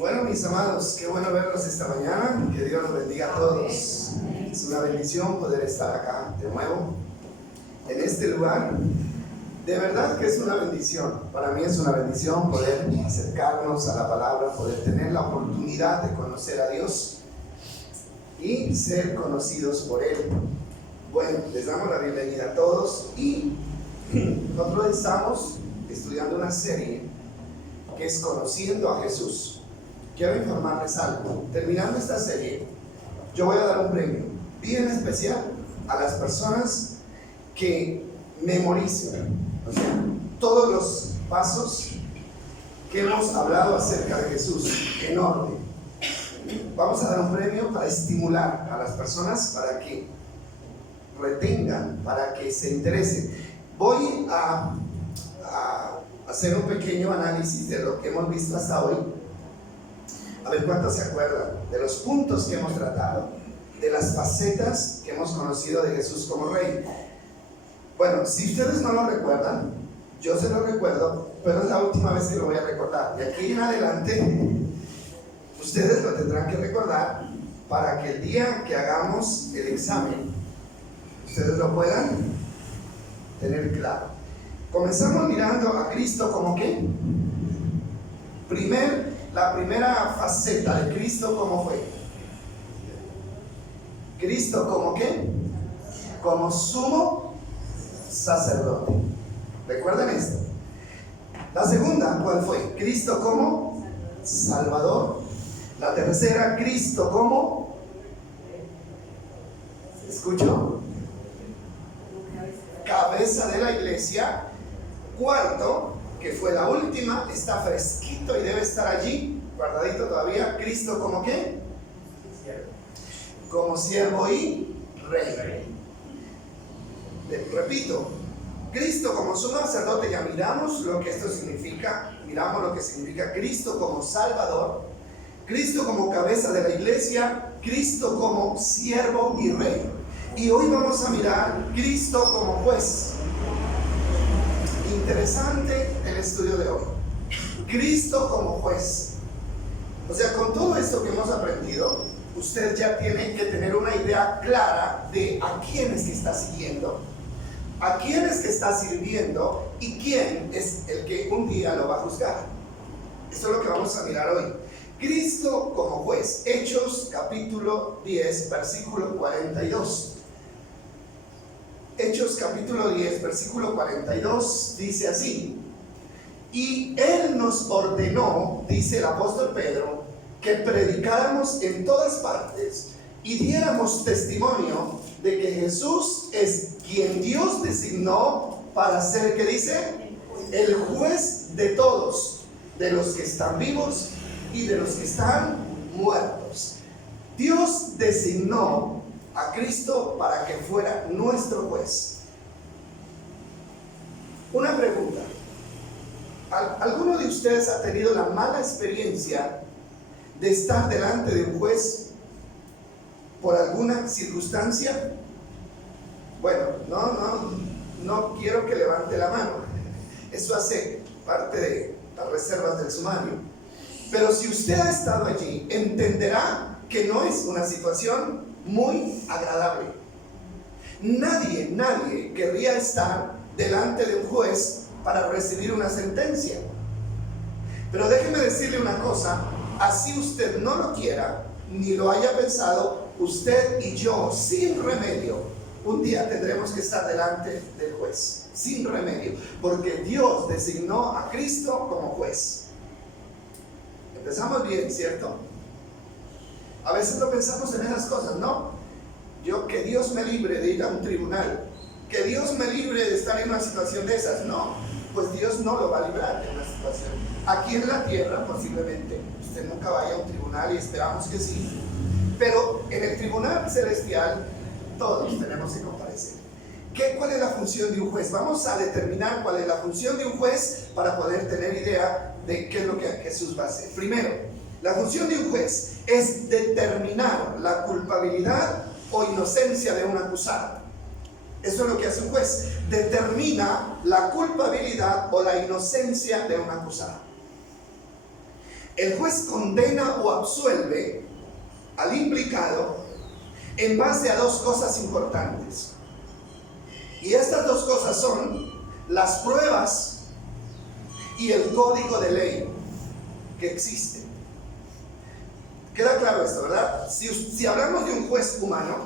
Bueno, mis amados, qué bueno verlos esta mañana. Que Dios los bendiga a todos. Es una bendición poder estar acá de nuevo, en este lugar. De verdad que es una bendición. Para mí es una bendición poder acercarnos a la palabra, poder tener la oportunidad de conocer a Dios y ser conocidos por Él. Bueno, les damos la bienvenida a todos y nosotros estamos estudiando una serie que es Conociendo a Jesús. Quiero informarles algo. Terminando esta serie, yo voy a dar un premio bien especial a las personas que memoricen, o sea, todos los pasos que hemos hablado acerca de Jesús en orden. Vamos a dar un premio para estimular a las personas para que retengan, para que se interesen. Voy a hacer un pequeño análisis de lo que hemos visto hasta hoy. A ver cuántos se acuerdan de los puntos que hemos tratado, de las facetas que hemos conocido de Jesús como Rey. Bueno, si ustedes no lo recuerdan, yo se lo recuerdo, pero es la última vez que lo voy a recordar. De aquí en adelante, ustedes lo tendrán que recordar para que el día que hagamos el examen, ustedes lo puedan tener claro. Comenzamos mirando a Cristo como ¿qué? La primera faceta de Cristo, ¿cómo fue? Cristo como ¿qué? Como sumo sacerdote. ¿Recuerdan esto? La segunda, ¿cuál fue? Cristo como Salvador. La tercera, Cristo como ¿escuchó? Cabeza de la iglesia. Cuarto, que fue la última, está fresquito y debe estar allí, guardadito todavía. Cristo como ¿qué? Como siervo y rey. Repito, Cristo como sumo sacerdote, ya miramos lo que esto significa, miramos lo que significa Cristo como Salvador, Cristo como cabeza de la iglesia, Cristo como siervo y rey. Y hoy vamos a mirar Cristo como juez. Interesante el estudio de hoy. Cristo como juez. O sea, con todo esto que hemos aprendido, usted ya tiene que tener una idea clara de a quién es que está siguiendo, a quién es que está sirviendo y quién es el que un día lo va a juzgar. Esto es lo que vamos a mirar hoy. Cristo como juez. Hechos capítulo 10, versículo 42. Hechos capítulo 10, versículo 42 dice así: y Él nos ordenó, dice el apóstol Pedro, que predicáramos en todas partes y diéramos testimonio de que Jesús es quien Dios designó para ser, ¿qué dice? El juez de todos, de los que están vivos y de los que están muertos. Dios designó a Cristo para que fuera nuestro juez. Una pregunta: ¿alguno de ustedes ha tenido la mala experiencia de estar delante de un juez por alguna circunstancia? Bueno, no quiero que levante la mano. Eso hace parte de las reservas del sumario. Pero si usted ha estado allí, entenderá que no es una situación muy agradable. Nadie querría estar delante de un juez para recibir una sentencia. Pero déjeme decirle una cosa: así usted no lo quiera ni lo haya pensado, usted y yo, sin remedio, un día tendremos que estar delante del juez, sin remedio, porque Dios designó a Cristo como juez. Empezamos bien, ¿cierto? A veces no pensamos en esas cosas, ¿no? Que Dios me libre de ir a un tribunal, que Dios me libre de estar en una situación de esas. No, pues Dios no lo va a librar de una situación. Aquí en la tierra, posiblemente, usted nunca vaya a un tribunal y esperamos que sí, pero en el tribunal celestial todos tenemos que comparecer. ¿Cuál es la función de un juez? Vamos a determinar cuál es la función de un juez para poder tener idea de qué es lo que Jesús va a hacer. Primero, la función de un juez es determinar la culpabilidad o inocencia de un acusado. Eso es lo que hace un juez: determina la culpabilidad o la inocencia de un acusado. El juez condena o absuelve al implicado en base a dos cosas importantes. Y estas dos cosas son las pruebas y el código de ley que existe. Queda claro esto, ¿verdad? Si hablamos de un juez humano,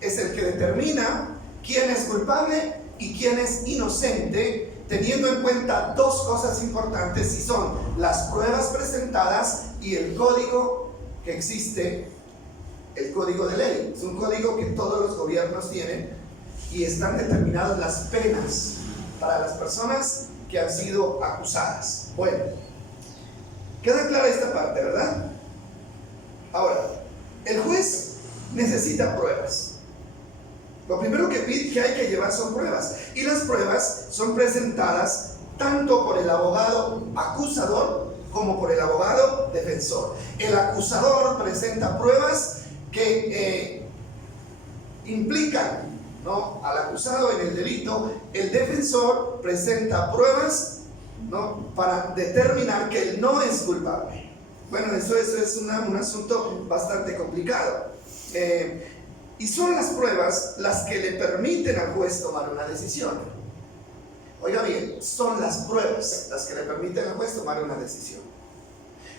es el que determina quién es culpable y quién es inocente, teniendo en cuenta dos cosas importantes, y son las pruebas presentadas y el código que existe, el código de ley. Es un código que todos los gobiernos tienen y están determinadas las penas para las personas que han sido acusadas. Bueno, queda clara esta parte, ¿verdad? Ahora, el juez necesita pruebas. Lo primero que hay que llevar son pruebas, y las pruebas son presentadas tanto por el abogado acusador como por el abogado defensor. El acusador presenta pruebas que implican, ¿no?, al acusado en el delito. El defensor presenta pruebas, ¿no?, para determinar que él no es culpable. Bueno, eso es un asunto bastante complicado. Y son las pruebas las que le permiten al juez tomar una decisión. Oiga bien, son las pruebas las que le permiten al juez tomar una decisión.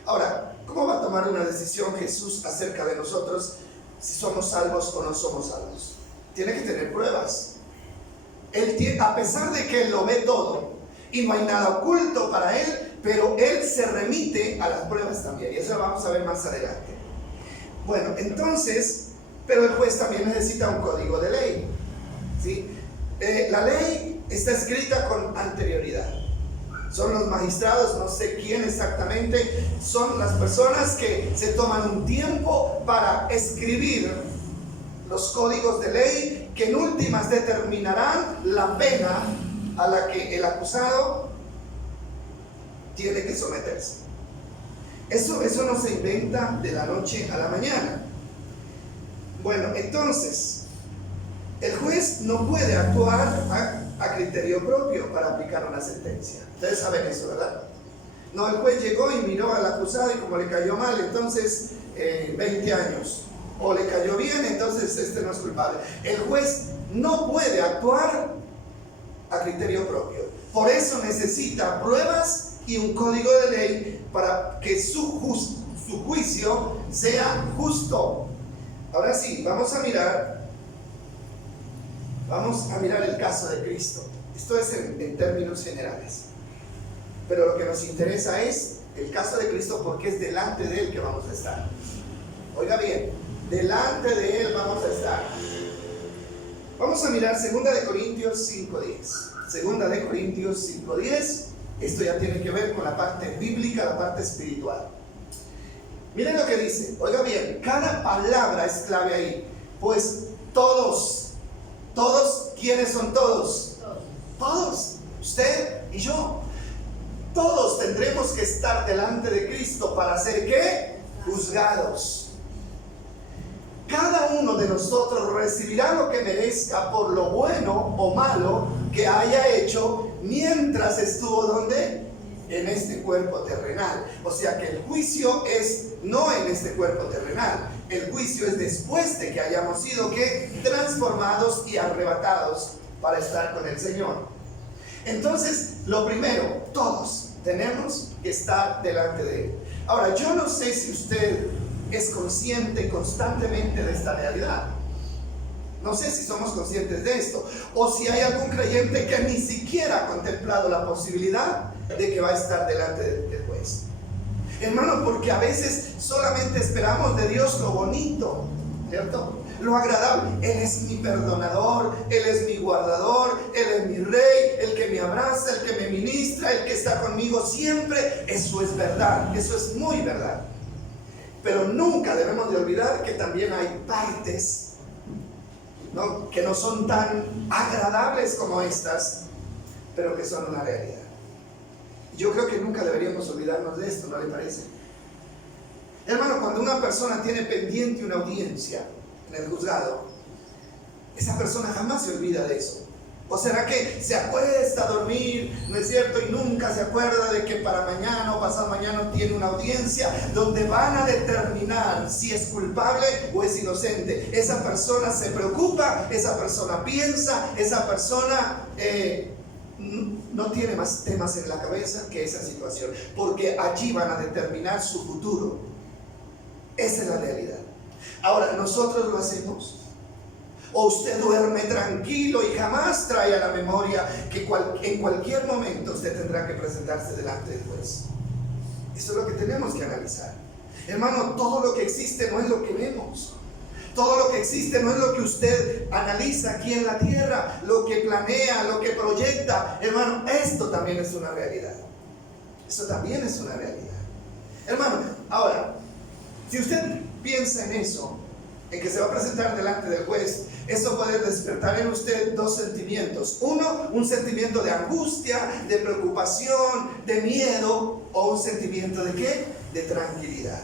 Ahora, ¿cómo va a tomar una decisión Jesús acerca de nosotros si somos salvos o no somos salvos? Tiene que tener pruebas. A pesar de que Él lo ve todo y no hay nada oculto para Él, pero Él se remite a las pruebas también, y eso lo vamos a ver más adelante. Bueno, entonces, pero el juez también necesita un código de ley, ¿sí? La ley está escrita con anterioridad. Son los magistrados, no sé quién exactamente, son las personas que se toman un tiempo para escribir los códigos de ley que en últimas determinarán la pena a la que el acusado tiene que someterse. Eso no se inventa de la noche a la mañana. Bueno, entonces, el juez no puede actuar a criterio propio para aplicar una sentencia. Ustedes saben eso, ¿verdad? No, el juez llegó y miró al acusado y como le cayó mal, entonces 20 años. O le cayó bien, entonces este no es culpable. El juez no puede actuar a criterio propio. Por eso necesita pruebas y un código de ley para que su juicio sea justo. Ahora sí, vamos a mirar el caso de Cristo. Esto es en términos generales. Pero lo que nos interesa es el caso de Cristo, porque es delante de Él que vamos a estar. Oiga bien, delante de Él vamos a estar. Vamos a mirar 2 Corintios 5:10. 2 Corintios 5:10. Esto ya tiene que ver con la parte bíblica, la parte espiritual. Miren lo que dice. Oiga bien, cada palabra es clave ahí. Pues todos, ¿quiénes son todos? Todos, usted y yo. Todos tendremos que estar delante de Cristo para ser ¿qué? Juzgados. Cada uno de nosotros recibirá lo que merezca por lo bueno o malo que haya hecho mientras estuvo ¿dónde? En este cuerpo terrenal. O sea que el juicio es no en este cuerpo terrenal. El juicio es después de que hayamos sido ¿qué? Transformados y arrebatados para estar con el Señor. Entonces, lo primero, todos tenemos que estar delante de Él. Ahora, yo no sé si usted es consciente constantemente de esta realidad. No sé si somos conscientes de esto, o si hay algún creyente que ni siquiera ha contemplado la posibilidad de que va a estar delante del juez. Hermano, porque a veces solamente esperamos de Dios lo bonito, ¿cierto? Lo agradable. Él es mi perdonador, Él es mi guardador, Él es mi rey, el que me abraza, el que me ministra, el que está conmigo siempre. Eso es verdad, eso es muy verdad. Pero nunca debemos de olvidar que también hay partes, ¿no?, que no son tan agradables como estas, pero que son una realidad. Yo creo que nunca deberíamos olvidarnos de esto, ¿no le parece? Hermano, cuando una persona tiene pendiente una audiencia en el juzgado, esa persona jamás se olvida de eso. ¿O será que se acuesta a dormir, no es cierto? Y nunca se acuerda de que para mañana o pasado mañana tiene una audiencia donde van a determinar si es culpable o es inocente. Esa persona se preocupa, esa persona piensa, esa persona no tiene más temas en la cabeza que esa situación, porque allí van a determinar su futuro. Esa es la realidad. Ahora, ¿nosotros lo hacemos? ¿O usted duerme tranquilo y jamás trae a la memoria que en cualquier momento usted tendrá que presentarse delante del juez? Eso es lo que tenemos que analizar. Hermano, todo lo que existe no es lo que vemos. Todo lo que existe no es lo que usted analiza aquí en la tierra, lo que planea, lo que proyecta. Hermano, esto también es una realidad. Eso también es una realidad. Hermano, ahora, si usted piensa en eso, en que se va a presentar delante del juez, eso puede despertar en usted dos sentimientos. Uno, un sentimiento de angustia, de preocupación, de miedo, o un sentimiento de ¿qué? De tranquilidad.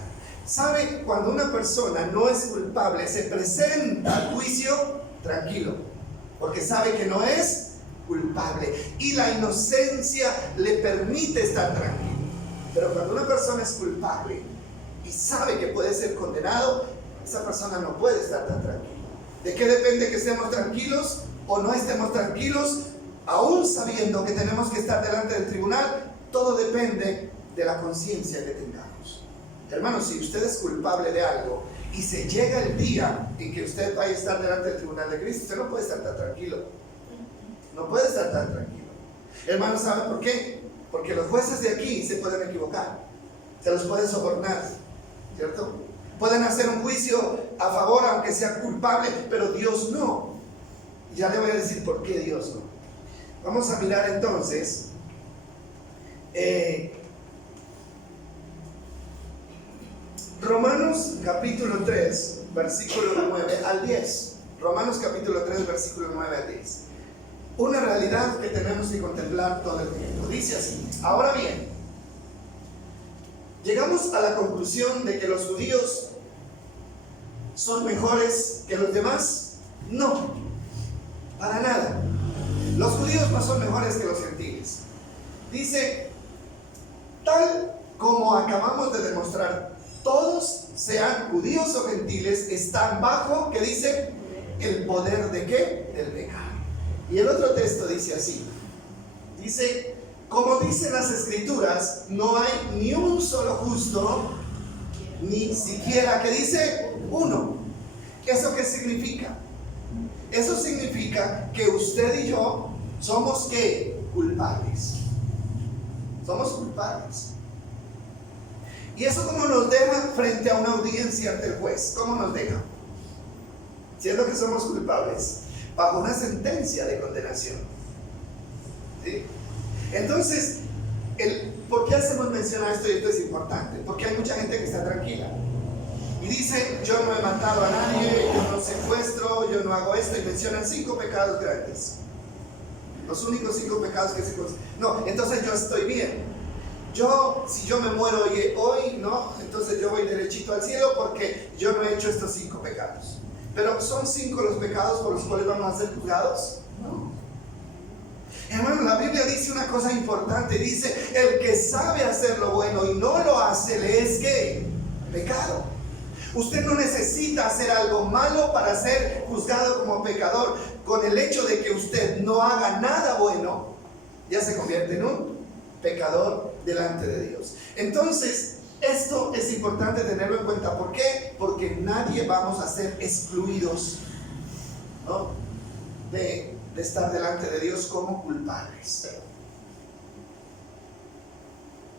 ¿Sabe? Cuando una persona no es culpable, se presenta al juicio tranquilo, porque sabe que no es culpable y la inocencia le permite estar tranquilo. Pero cuando una persona es culpable y sabe que puede ser condenado, esa persona no puede estar tan tranquila. ¿De qué depende que estemos tranquilos o no estemos tranquilos? Aún sabiendo que tenemos que estar delante del tribunal, todo depende de la conciencia que tengamos. Hermanos, si usted es culpable de algo y se llega el día en que usted vaya a estar delante del tribunal de Cristo, usted no puede estar tan tranquilo. No puede estar tan tranquilo. Hermanos, ¿saben por qué? Porque los jueces de aquí se pueden equivocar, se los pueden sobornar, ¿cierto? Pueden hacer un juicio a favor aunque sea culpable, pero Dios no. Ya le voy a decir por qué Dios no. Vamos a mirar entonces Romanos capítulo 3, versículo 9 al 10. Romanos capítulo 3, versículo 9 al 10. Una realidad que tenemos que contemplar todo el tiempo. Dice así: ahora bien, llegamos a la conclusión de que los judíos son mejores que los demás. No, para nada. Los judíos no son mejores que los gentiles. Dice, tal como acabamos de demostrar, todos, sean judíos o gentiles, están bajo, ¿qué dice? El poder de ¿qué? Del pecado. Y el otro texto dice así, dice, como dicen las escrituras, no hay ni un solo justo, ni siquiera, ¿qué dice? Uno. ¿Eso qué significa? Eso significa que usted y yo somos ¿qué? Culpables. Somos culpables. ¿Y eso cómo nos deja frente a una audiencia ante el juez? ¿Cómo nos deja? Siendo que somos culpables, bajo una sentencia de condenación. ¿Sí? Entonces, ¿por qué hacemos mención a esto? Y esto es importante, porque hay mucha gente que está tranquila y dice, yo no he matado a nadie, yo no secuestro, yo no hago esto, y mencionan 5 pecados grandes, los únicos 5 pecados que se consideran. No, entonces yo estoy bien. Si yo me muero hoy, no, entonces yo voy derechito al cielo porque yo no he hecho estos 5 pecados. Pero ¿son 5 los pecados por los cuales vamos a ser juzgados? No. Hermano, la Biblia dice una cosa importante, dice, el que sabe hacer lo bueno y no lo hace, le es ¿qué? Pecado. Usted no necesita hacer algo malo para ser juzgado como pecador. Con el hecho de que usted no haga nada bueno, ya se convierte en un pecador delante de Dios. Entonces, esto es importante tenerlo en cuenta. ¿Por qué? Porque nadie vamos a ser excluidos, ¿no? de estar delante de Dios como culpables.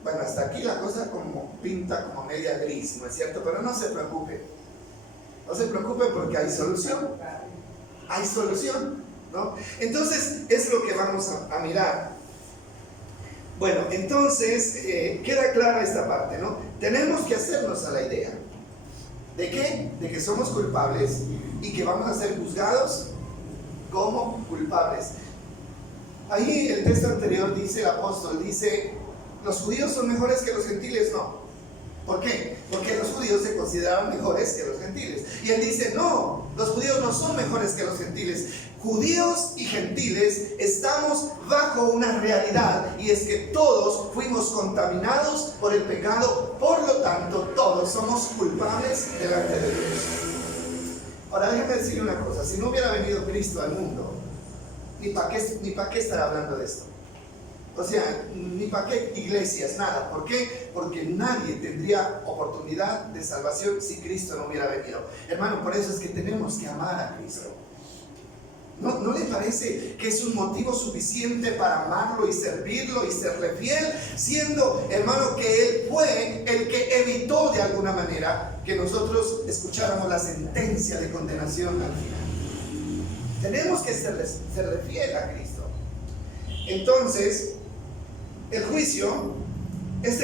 Bueno, hasta aquí la cosa como pinta como media gris, ¿no es cierto? Pero no se preocupe. No se preocupe porque hay solución. Hay solución, ¿no? Entonces, es lo que vamos a mirar. Bueno, entonces, queda clara esta parte, ¿no? Tenemos que hacernos a la idea. ¿De qué? De que somos culpables y que vamos a ser juzgados como culpables. Ahí el texto anterior dice, el apóstol dice, ¿los judíos son mejores que los gentiles? No. ¿Por qué? Porque los judíos se consideraban mejores que los gentiles. Y él dice, no, los judíos no son mejores que los gentiles. Judíos y gentiles estamos bajo una realidad, y es que todos fuimos contaminados por el pecado, por lo tanto todos somos culpables delante de Dios. Ahora déjame decirle una cosa, si no hubiera venido Cristo al mundo, ni para qué estar hablando de esto. O sea, ni para qué iglesias, nada. ¿Por qué? Porque nadie tendría oportunidad de salvación si Cristo no hubiera venido. Hermano, por eso es que tenemos que amar a Cristo. ¿No le parece que es un motivo suficiente para amarlo y servirlo y serle fiel? Siendo, hermano, que Él fue el que evitó de alguna manera que nosotros escucháramos la sentencia de condenación al final. Tenemos que serle fiel a Cristo. Entonces, este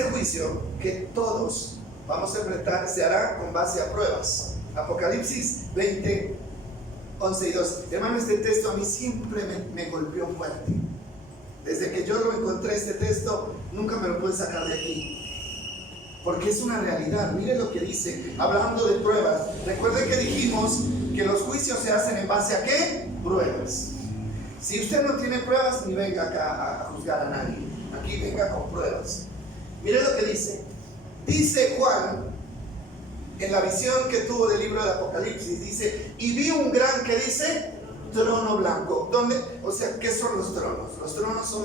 juicio que todos vamos a enfrentar se hará con base a pruebas. Apocalipsis 20, 11 y 2. Hermano, este texto a mí siempre me golpeó fuerte. Desde que yo lo encontré, este texto, nunca me lo pude sacar de aquí. Porque es una realidad. Mire lo que dice, hablando de pruebas. Recuerden que dijimos que los juicios se hacen en base a ¿qué? Pruebas. Si usted no tiene pruebas, ni venga acá a juzgar a nadie. Aquí venga con pruebas. Mire lo que dice. Dice Juan, en la visión que tuvo del libro de Apocalipsis, dice, y vi un gran, ¿qué dice? Trono blanco. ¿Dónde? O sea, ¿qué son los tronos? Los tronos son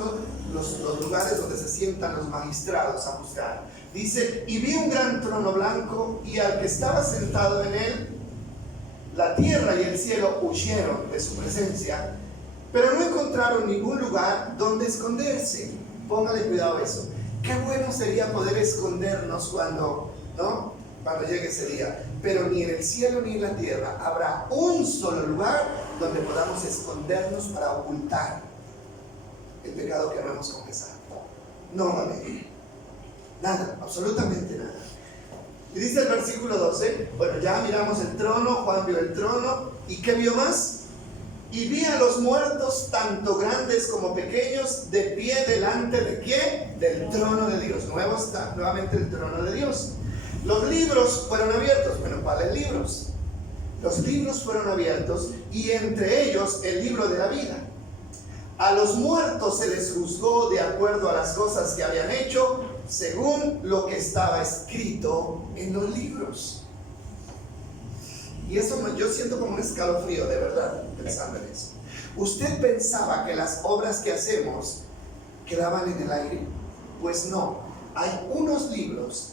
los lugares donde se sientan los magistrados a juzgar. Dice, y vi un gran trono blanco, y al que estaba sentado en él, la tierra y el cielo huyeron de su presencia, pero no encontraron ningún lugar donde esconderse. Póngale cuidado a eso. Qué bueno sería poder escondernos cuando llegue ese día. Pero ni en el cielo ni en la tierra habrá un solo lugar donde podamos escondernos para ocultar el pecado que no hemos confesado. No va a haber nada, absolutamente nada. Y dice el versículo 12, bueno, ya miramos el trono, Juan vio el trono, ¿y qué vio más? Y vi a los muertos, tanto grandes como pequeños, de pie delante de ¿quién? Del trono de Dios. Nuevamente el trono de Dios. Los libros fueron abiertos. Bueno, ¿cuáles libros? Los libros fueron abiertos, y entre ellos el libro de la vida. A los muertos se les juzgó de acuerdo a las cosas que habían hecho, según lo que estaba escrito en los libros. Y eso yo siento como un escalofrío, de verdad, pensando en eso. ¿Usted pensaba que las obras que hacemos quedaban en el aire? Pues no. Hay unos libros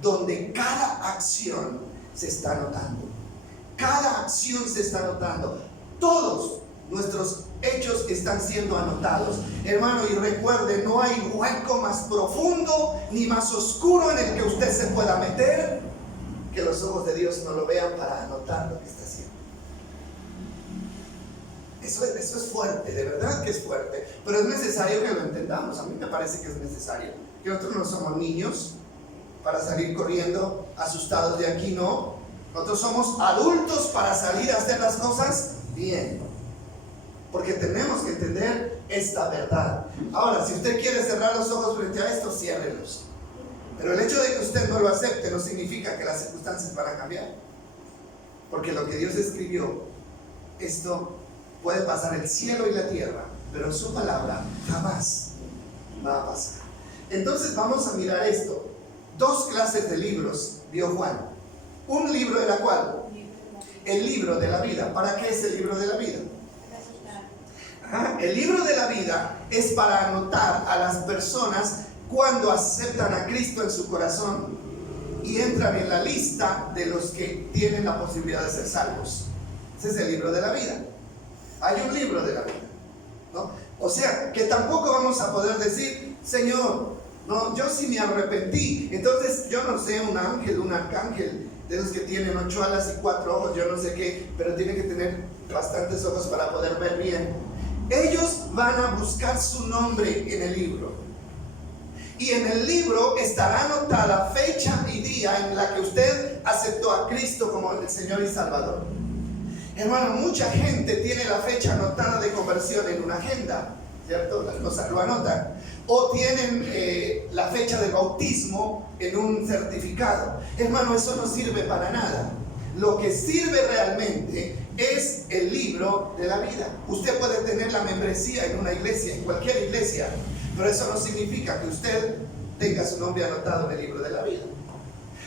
donde cada acción se está anotando. Cada acción se está anotando. Todos nuestros hechos están siendo anotados. Hermano, y recuerde, no hay hueco más profundo ni más oscuro en el que usted se pueda meter que los ojos de Dios no lo vean para anotar lo que está haciendo. Eso es fuerte, de verdad que es fuerte, pero es necesario que lo entendamos. A mí me parece que es necesario, que nosotros no somos niños para salir corriendo asustados de aquí, no. Nosotros somos adultos para salir a hacer las cosas bien, porque tenemos que entender esta verdad. Ahora, si usted quiere cerrar los ojos frente a esto, ciérrelos. Pero el hecho de que usted no lo acepte no significa que las circunstancias van a cambiar. Porque lo que Dios escribió, esto puede pasar el cielo y la tierra, pero su palabra jamás va a pasar. Entonces vamos a mirar esto. Dos clases de libros vio Juan. Un libro era ¿cuál? El libro de la vida. ¿Para qué es el libro de la vida? El libro de la vida es para anotar a las personas cuando aceptan a Cristo en su corazón y entran en la lista de los que tienen la posibilidad de ser salvos. Ese es el libro de la vida. Hay un libro de la vida, ¿no? O sea, que tampoco vamos a poder decir, Señor, no, yo sí me arrepentí, entonces yo no sé, un ángel, un arcángel, de esos que tienen 8 alas y 4 ojos, yo no sé qué, pero tienen que tener bastantes ojos para poder ver bien. Ellos van a buscar su nombre en el libro. Y en el libro estará anotada fecha y día en la que usted aceptó a Cristo como el Señor y Salvador. Hermano, mucha gente tiene la fecha anotada de conversión en una agenda, ¿cierto? Lo anotan. O tienen la fecha de bautismo en un certificado. Hermano, eso no sirve para nada. Lo que sirve realmente es el libro de la vida. Usted puede tener la membresía en una iglesia, en cualquier iglesia, pero eso no significa que usted tenga su nombre anotado en el libro de la vida.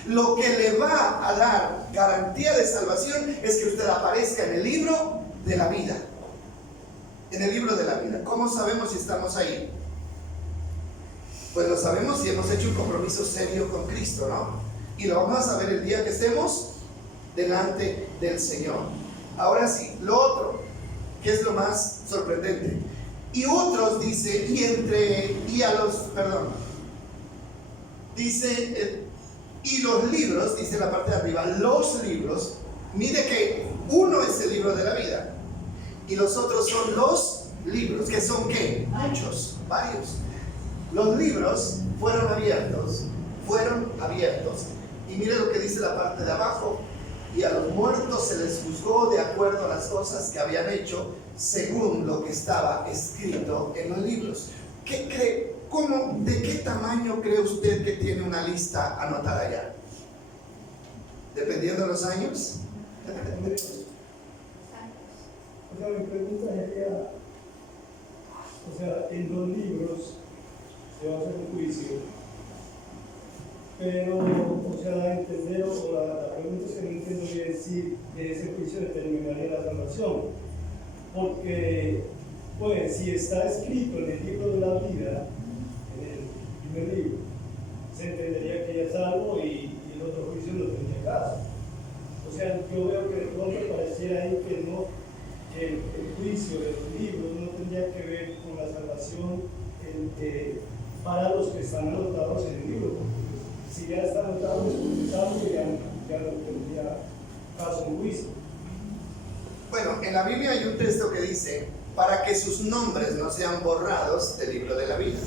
Lo que le va a dar garantía de salvación es que usted aparezca en el libro de la vida. En el libro de la vida. ¿Cómo sabemos si estamos ahí? Pues lo sabemos si hemos hecho un compromiso serio con Cristo, ¿no? Y lo vamos a saber el día que estemos delante del Señor. Ahora sí, lo otro, que es lo más sorprendente. Y otros, dice, dice, y los libros, dice la parte de arriba, los libros, mire que uno es el libro de la vida, y los otros son los libros, que son ¿qué? Muchos, varios. Los libros fueron abiertos, y mire lo que dice la parte de abajo. Y a los muertos se les juzgó de acuerdo a las cosas que habían hecho, según lo que estaba escrito en los libros. ¿Qué cree? ¿De qué tamaño cree usted que tiene una lista anotada ya? ¿Dependiendo de los años? O sea, mi pregunta sería, en los libros se va a hacer un juicio, pero, entender, la pregunta es que no entiendo bien si de ese juicio determinaría la salvación, porque, pues, si está escrito en el libro de la vida, en el primer libro, se entendería que ya es salvo y el otro juicio no tendría caso. O sea, yo veo que de pronto pareciera ahí que no, que el juicio de los libros no tendría que ver con la salvación para los que están anotados en el libro. Si ya está anotado, ya no tendría caso en juicio. Bueno, en la Biblia hay un texto que dice, para que sus nombres no sean borrados del libro de la vida.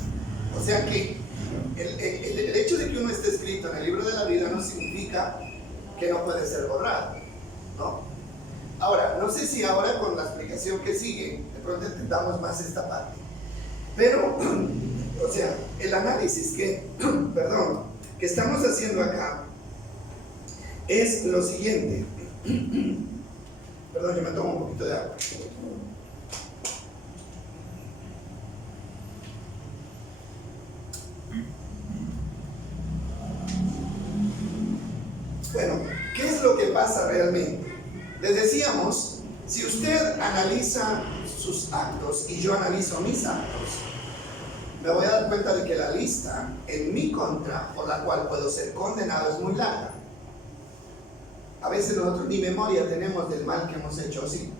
O sea que el hecho de que uno esté escrito en el libro de la vida no significa que no puede ser borrado, ¿no? Ahora, no sé si ahora con la explicación que sigue, de pronto entendamos más esta parte. Pero, o sea, el análisis que estamos haciendo acá es lo siguiente. Perdón, yo me tomo un poquito de agua. Bueno, ¿qué es lo que pasa realmente? Les decíamos, si usted analiza sus actos y yo analizo mis actos, me voy a dar cuenta de que la lista en mi contra, por la cual puedo ser condenado, es muy larga. A veces nosotros ni memoria tenemos del mal que hemos hecho, ¿sí?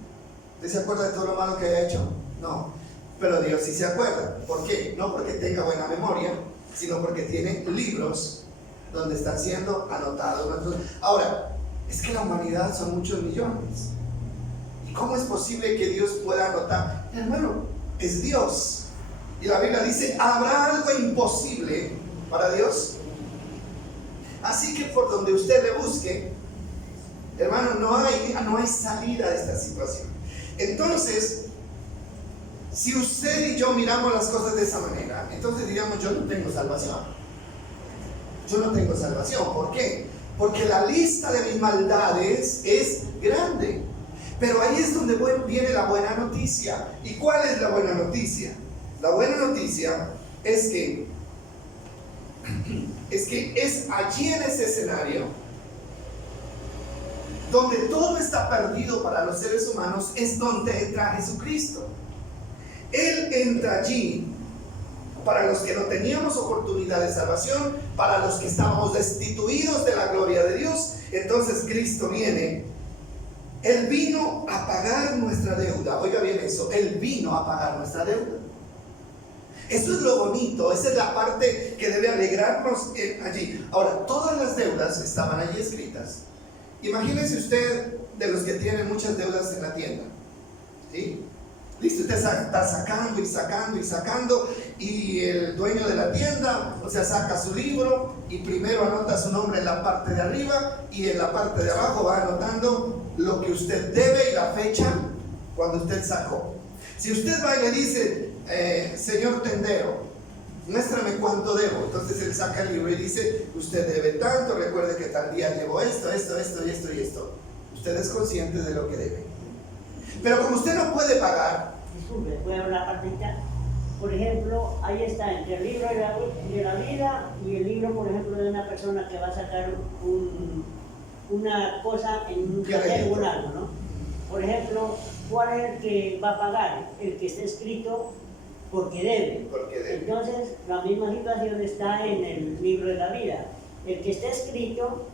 ¿Usted se acuerda de todo lo malo que haya hecho? No. Pero Dios sí se acuerda. ¿Por qué? No porque tenga buena memoria, sino porque tiene libros donde están siendo anotados. Ahora, es que la humanidad son muchos millones. ¿Y cómo es posible que Dios pueda anotar? Hermano, es Dios. Y la Biblia dice, ¿habrá algo imposible para Dios? Así que por donde usted le busque, hermano, no hay salida de esta situación. Entonces, si usted y yo miramos las cosas de esa manera, entonces diríamos, yo no tengo salvación. Yo no tengo salvación. ¿Por qué? Porque la lista de mis maldades es grande. Pero ahí es donde viene la buena noticia. ¿Y cuál es la buena noticia? La buena noticia es que es allí en ese escenario donde todo está perdido para los seres humanos, es donde entra Jesucristo. Él entra allí para los que no teníamos oportunidad de salvación, para los que estábamos destituidos de la gloria de Dios. Entonces Cristo viene. Él vino a pagar nuestra deuda. Oiga bien eso, Él vino a pagar nuestra deuda. Eso es lo bonito, esa es la parte que debe alegrarnos allí. Ahora, todas las deudas estaban allí escritas. Imagínese usted de los que tienen muchas deudas en la tienda, ¿sí? Listo, usted está sacando y sacando y sacando, y el dueño de la tienda, saca su libro y primero anota su nombre en la parte de arriba y en la parte de abajo va anotando lo que usted debe y la fecha cuando usted sacó. Si usted va y le dice, señor tendero, muéstrame cuánto debo. Entonces él saca el libro y dice, usted debe tanto, recuerde que tal día llevó esto y esto. Usted es consciente de lo que debe. Pero como usted no puede pagar... Disculpe, ¿puedo hablar una partita? Por ejemplo, ahí está entre el libro de la vida y el libro, por ejemplo, de una persona que va a sacar una cosa en un tribunal, ¿no? Por ejemplo, ¿cuál es el que va a pagar? El que esté escrito porque debe. Entonces, la misma situación está en el libro de la vida. El que esté escrito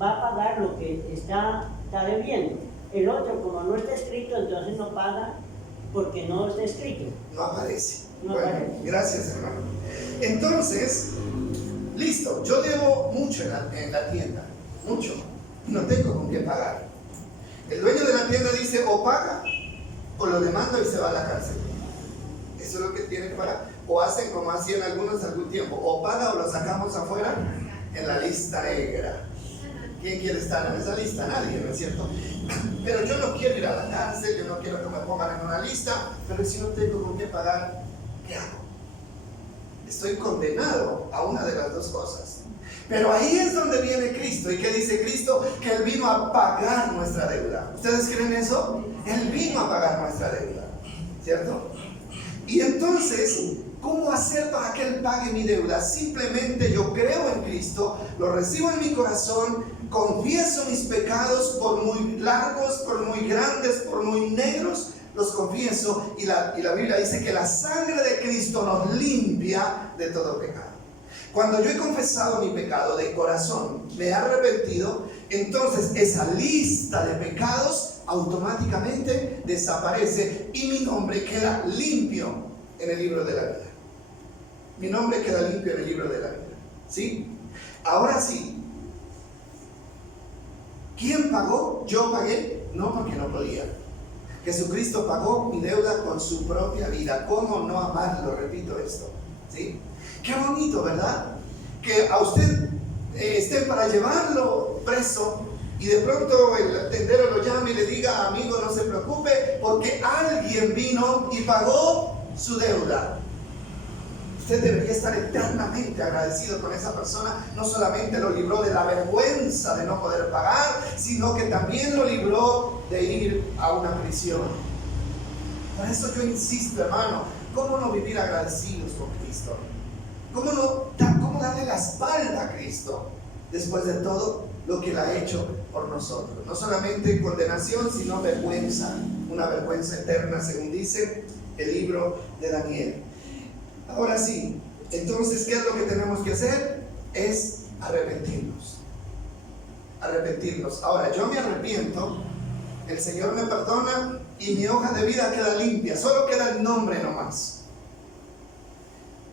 va a pagar lo que está debiendo. El otro, como no está escrito, entonces no paga porque no está escrito. No aparece. No bueno, aparece. Gracias, hermano. Entonces, listo, yo debo mucho en la tienda, mucho. No tengo con qué pagar. El dueño de la tienda dice, o paga, o lo demanda y se va a la cárcel. Eso es lo que tiene que pagar. O hacen como hacían algunos algún tiempo, o paga o lo sacamos afuera en la lista negra. ¿Quién quiere estar en esa lista? Nadie, ¿no es cierto? Pero yo no quiero ir a la cárcel, yo no quiero que me pongan en una lista, pero si no tengo con qué pagar, ¿qué hago? Estoy condenado a una de las dos cosas. Pero ahí es donde viene Cristo. ¿Y qué dice Cristo? Que Él vino a pagar nuestra deuda. ¿Ustedes creen eso? Él vino a pagar nuestra deuda, ¿cierto? Y entonces, ¿cómo hacer para que Él pague mi deuda? Simplemente yo creo en Cristo, lo recibo en mi corazón, confieso mis pecados, por muy largos, por muy grandes, por muy negros, los confieso, y la Biblia dice que la sangre de Cristo nos limpia de todo pecado. Cuando yo he confesado mi pecado de corazón, me he arrepentido, entonces esa lista de pecados automáticamente desaparece y mi nombre queda limpio en el libro de la vida. Mi nombre queda limpio en el libro de la vida. ¿Sí? Ahora sí. ¿Quién pagó? ¿Yo pagué? No, porque no podía. Jesucristo pagó mi deuda con su propia vida. ¿Cómo no amarlo? Repito esto. ¿Sí? Qué bonito, ¿verdad? Que a usted esté para llevarlo preso y de pronto el tendero lo llame y le diga, amigo, no se preocupe, porque alguien vino y pagó su deuda. Usted debería estar eternamente agradecido con esa persona. No solamente lo libró de la vergüenza de no poder pagar, sino que también lo libró de ir a una prisión. Por eso yo insisto, hermano, ¿cómo no vivir agradecidos con Cristo? ¿Cómo darle la espalda a Cristo después de todo lo que Él ha hecho por nosotros? No solamente condenación, sino vergüenza, una vergüenza eterna, según dice el libro de Daniel. Ahora sí, entonces, ¿qué es lo que tenemos que hacer? Es arrepentirnos. Arrepentirnos. Ahora, yo me arrepiento, el Señor me perdona y mi hoja de vida queda limpia, solo queda el nombre nomás.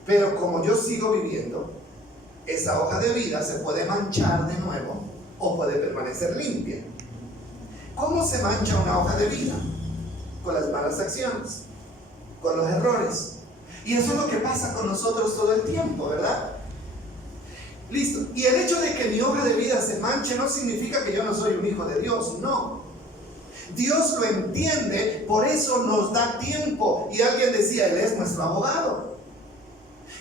Pero como yo sigo viviendo, esa hoja de vida se puede manchar de nuevo o puede permanecer limpia. ¿Cómo se mancha una hoja de vida? Con las malas acciones, con los errores. Y eso es lo que pasa con nosotros todo el tiempo, ¿verdad? Listo. Y el hecho de que mi hoja de vida se manche no significa que yo no soy un hijo de Dios, no. Dios lo entiende, por eso nos da tiempo. Y alguien decía, Él es nuestro abogado.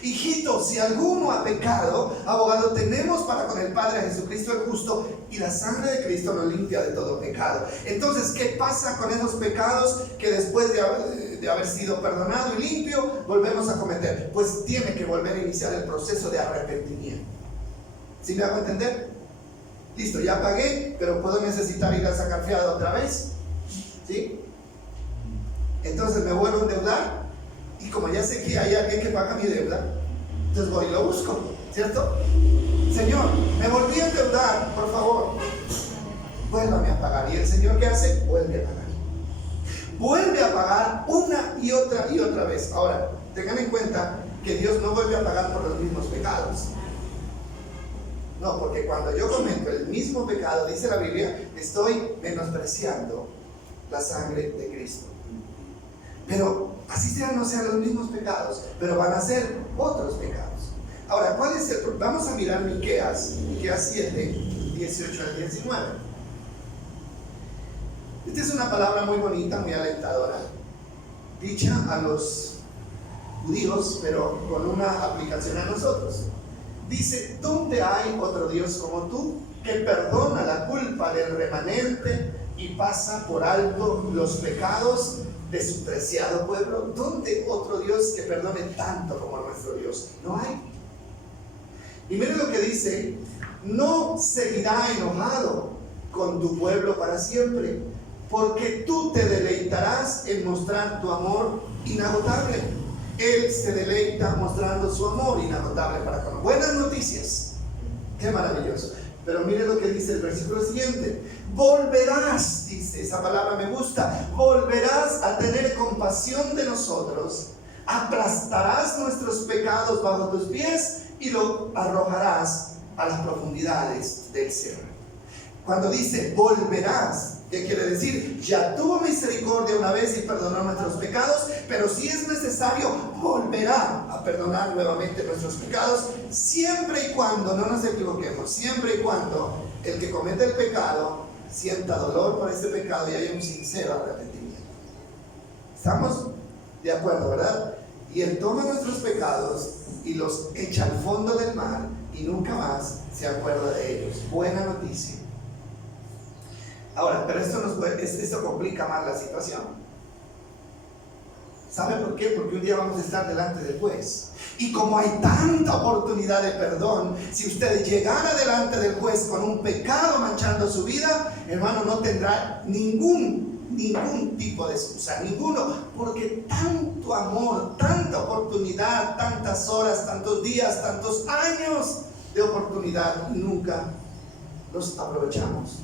Hijito, si alguno ha pecado, abogado tenemos para con el Padre, a Jesucristo el justo, y la sangre de Cristo nos limpia de todo pecado. Entonces, ¿qué pasa con esos pecados que después de haber sido perdonado y limpio, volvemos a cometer? Pues tiene que volver a iniciar el proceso de arrepentimiento. ¿Sí me hago entender? Listo, ya pagué, pero puedo necesitar ir a sacar fiado otra vez. ¿Sí? Entonces me vuelvo a endeudar. Y como ya sé que hay alguien que paga mi deuda, entonces voy y lo busco, ¿cierto? Señor, me volví a endeudar, por favor, vuélvame a pagar. ¿Y el Señor qué hace? Vuelve a pagar. Vuelve a pagar una y otra vez. Ahora, tengan en cuenta que Dios no vuelve a pagar por los mismos pecados. No, porque cuando yo cometo el mismo pecado, dice la Biblia, estoy menospreciando la sangre de Cristo. Pero así sean, no sean los mismos pecados, pero van a ser otros pecados. Ahora, ¿cuál es el problema? Vamos a mirar Miqueas 7, 18 al 19. Esta es una palabra muy bonita, muy alentadora, dicha a los judíos, pero con una aplicación a nosotros. Dice, ¿dónde hay otro Dios como tú, que perdona la culpa del remanente y pasa por alto los pecados de su preciado pueblo? ¿Dónde otro Dios que perdone tanto como nuestro Dios? No hay. Y mire lo que dice, no seguirá enojado con tu pueblo para siempre, porque tú te deleitarás en mostrar tu amor inagotable. Él se deleita mostrando su amor inagotable para con. Buenas noticias, qué maravilloso. Pero mire lo que dice el versículo siguiente, volverás, dice, esa palabra me gusta, volverás a tener compasión de nosotros, aplastarás nuestros pecados bajo tus pies y lo arrojarás a las profundidades del cielo. Cuando dice volverás, ¿qué quiere decir? Ya tuvo misericordia una vez y perdonó nuestros pecados, pero si es necesario, volverá a perdonar nuevamente nuestros pecados, siempre y cuando, no nos equivoquemos, siempre y cuando el que comete el pecado sienta dolor por ese pecado y haya un sincero arrepentimiento. ¿Estamos de acuerdo, verdad? Y Él toma nuestros pecados y los echa al fondo del mar y nunca más se acuerda de ellos. Buena noticia. Ahora, pero esto complica más la situación. ¿Sabe por qué? Porque un día vamos a estar delante del juez. Y como hay tanta oportunidad de perdón, si usted llegara delante del juez con un pecado manchando su vida, hermano, no tendrá ningún tipo de excusa, ninguno, porque tanto amor, tanta oportunidad, tantas horas, tantos días, tantos años de oportunidad, nunca los aprovechamos.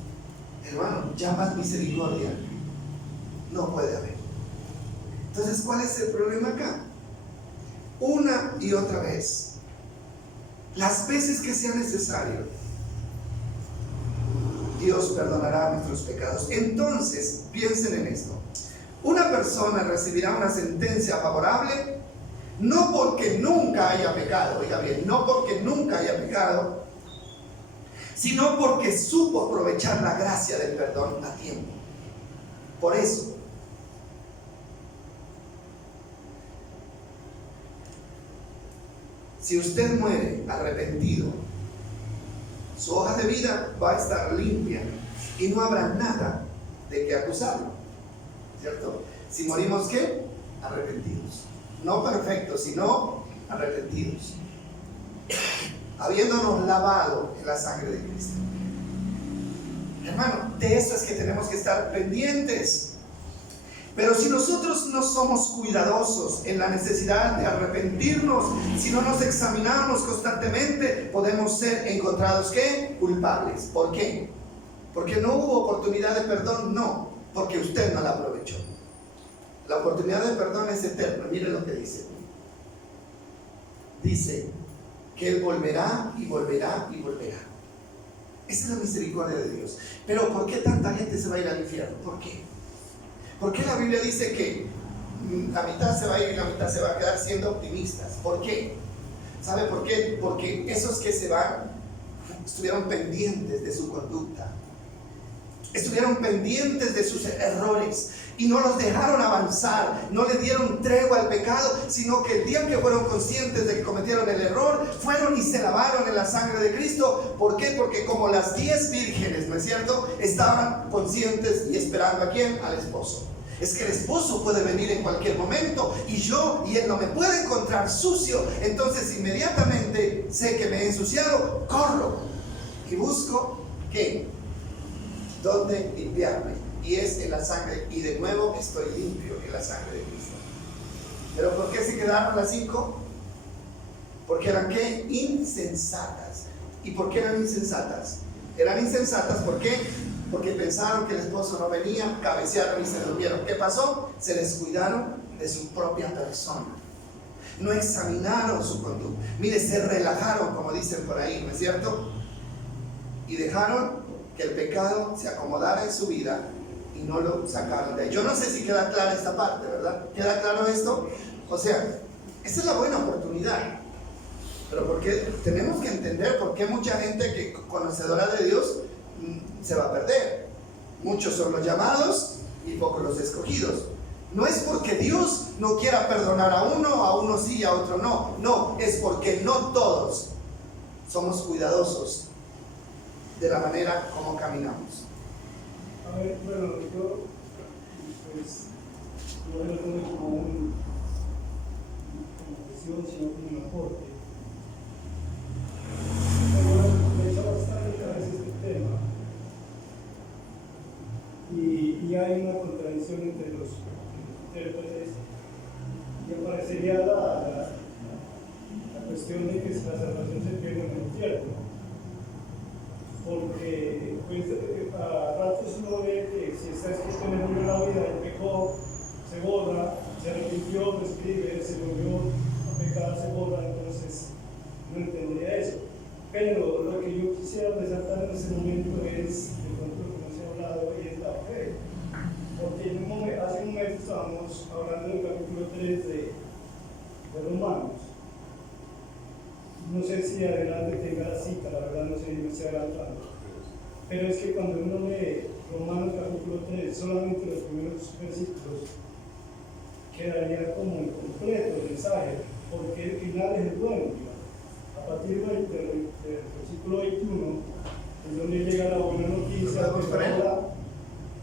Hermano, ya más misericordia no puede haber. Entonces, ¿cuál es el problema acá? Una y otra vez, las veces que sea necesario, Dios perdonará nuestros pecados. Entonces, piensen en esto. Una persona recibirá una sentencia favorable no porque nunca haya pecado, oiga bien, no porque nunca haya pecado, sino porque supo aprovechar la gracia del perdón a tiempo. Por eso, si usted muere arrepentido, su hoja de vida va a estar limpia y no habrá nada de que acusarlo, ¿cierto? Si morimos, ¿qué? Arrepentidos. No perfectos, sino arrepentidos, habiéndonos lavado en la sangre de Cristo. Hermano, de eso es que tenemos que estar pendientes. Pero si nosotros no somos cuidadosos en la necesidad de arrepentirnos, si no nos examinamos constantemente, podemos ser encontrados, ¿qué? Culpables. ¿Por qué? ¿Porque no hubo oportunidad de perdón? No, porque usted no la aprovechó. La oportunidad de perdón es eterna. Mire lo que dice. Dice que Él volverá y volverá y volverá. Esa es la misericordia de Dios. Pero ¿por qué tanta gente se va a ir al infierno? ¿Por qué? ¿Por qué la Biblia dice que la mitad se va a ir y la mitad se va a quedar siendo optimistas? ¿Por qué? ¿Sabe por qué? Porque esos que se van estuvieron pendientes de su conducta, estuvieron pendientes de sus errores y no los dejaron avanzar, no le dieron tregua al pecado, sino que el día que fueron conscientes de que cometieron el error, fueron y se lavaron en la sangre de Cristo. ¿Por qué? Porque como las 10 vírgenes, ¿no es cierto?, estaban conscientes y esperando ¿a quién? Al esposo. Es que el esposo puede venir en cualquier momento y él no me puede encontrar sucio, entonces inmediatamente sé que me he ensuciado, corro y busco ¿qué? ¿Dónde limpiarme? Y es en la sangre, y de nuevo estoy limpio en la sangre de Cristo. ¿Pero por qué se quedaron las 5? Porque eran ¿qué? Insensatas. ¿Y por qué eran insensatas? Eran insensatas ¿por qué? Porque pensaron que el esposo no venía, cabecearon y se durmieron. ¿Qué pasó? Se descuidaron de su propia persona. No examinaron su conducta. Mire, se relajaron, como dicen por ahí, ¿no es cierto? Y dejaron que el pecado se acomodara en su vida y no lo sacaron de ahí. Yo no sé si queda clara esta parte, ¿verdad? ¿Queda claro esto? O sea, esta es la buena oportunidad. Pero porque tenemos que entender por qué mucha gente que conocedora de Dios se va a perder. Muchos son los llamados y pocos los escogidos. No es porque Dios no quiera perdonar a uno sí y a otro no. No, es porque no todos somos cuidadosos de la manera como caminamos. A ver, bueno, yo pues no lo tomo como una cuestión, sino como un aporte. Me echa bastante a veces este tema. Y hay una contradicción entre los intérpretes y aparecería la cuestión de que la salvación se pierde en el infierno, porque pues, a ratos uno ve que si está escrito en el libro de la vida, él pecó, se borra, se arrepintió, lo escribe, se volvió a pecar, se borra, entonces no entendería eso. Pero lo que yo quisiera resaltar en ese momento es de pronto lo que nos ha hablado y es la fe. Porque hace un momento estábamos hablando del capítulo 3 de Romanos. No sé si adelante tenga la cita, la verdad no sé si me estoy adelantando. Pero es que cuando uno lee Romanos capítulo 3, solamente los primeros versículos, quedaría como incompleto el mensaje, porque el final es el bueno. A partir del versículo 21, es donde llega la buena noticia,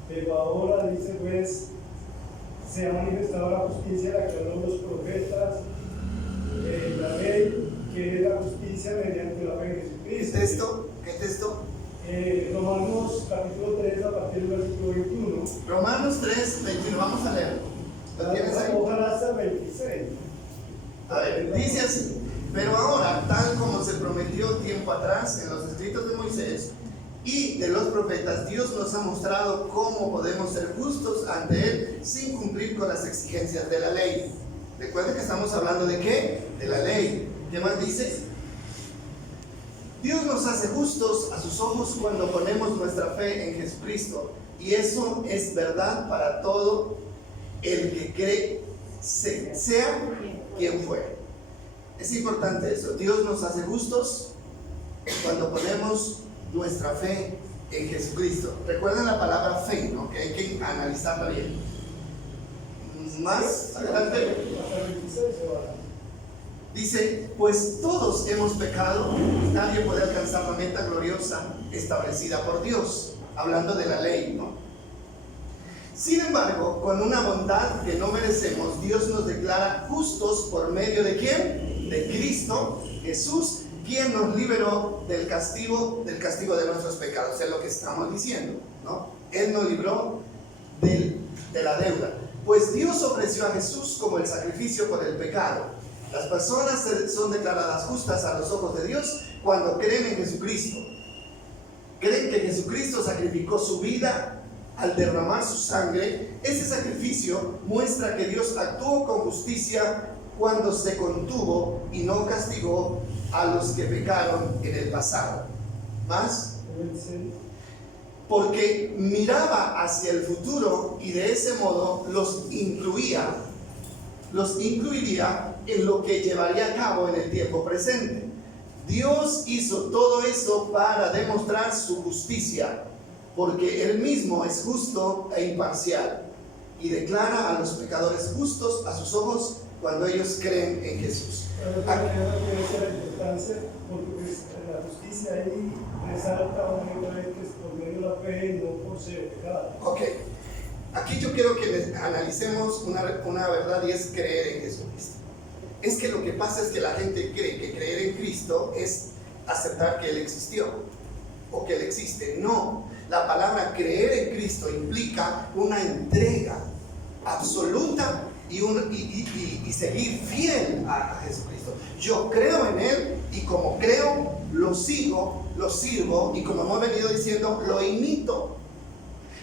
pero ahora dice pues, se ha manifestado la justicia, la que habló los profetas, la ley, que es la justicia mediante la fe en Jesucristo. ¿Qué texto? ¿Qué texto? Romanos capítulo 3 a partir del versículo 21. Romanos 3, 21, vamos a leer. ¿Lo tienes ahí? Ojalá hasta el 26. A ver, dice así: pero ahora, tal como se prometió tiempo atrás en los escritos de Moisés y de los profetas, Dios nos ha mostrado cómo podemos ser justos ante Él sin cumplir con las exigencias de la ley. Recuerden que estamos hablando de ¿qué? De la ley. ¿Qué más dice? Dios nos hace justos a sus ojos cuando ponemos nuestra fe en Jesucristo. Y eso es verdad para todo el que cree, sea quien fuere. Es importante eso. Dios nos hace justos cuando ponemos nuestra fe en Jesucristo. Recuerden la palabra fe, ¿no? Que hay que analizarla bien. Más adelante dice: pues todos hemos pecado, nadie puede alcanzar la meta gloriosa establecida por Dios, hablando de la ley, ¿no? Sin embargo, con una bondad que no merecemos, Dios nos declara justos por medio de ¿quién? De Cristo Jesús, quien nos liberó del castigo de nuestros pecados. Es lo que estamos diciendo, ¿no? Él nos libró de la deuda. Pues Dios ofreció a Jesús como el sacrificio por el pecado. Las personas son declaradas justas a los ojos de Dios cuando creen en Jesucristo. Creen que Jesucristo sacrificó su vida al derramar su sangre. Ese sacrificio muestra que Dios actuó con justicia cuando se contuvo y no castigó a los que pecaron en el pasado. ¿Más? Porque miraba hacia el futuro y de ese modo los incluiría en lo que llevaría a cabo en el tiempo presente. Dios hizo todo eso para demostrar su justicia, porque Él mismo es justo e imparcial y declara a los pecadores justos a sus ojos cuando ellos creen en Jesús. La importancia, porque la justicia ahí resalta únicamente que es por medio de la fe, no por ser pecado. Ok, aquí yo quiero que analicemos una verdad, y es creer en Jesucristo. Es que lo que pasa es que la gente cree que creer en Cristo es aceptar que Él existió o que Él existe. No, la palabra creer en Cristo implica una entrega absoluta y seguir fiel a Jesucristo. Yo creo en Él y como creo, lo sigo, lo sirvo y como hemos venido diciendo, lo imito.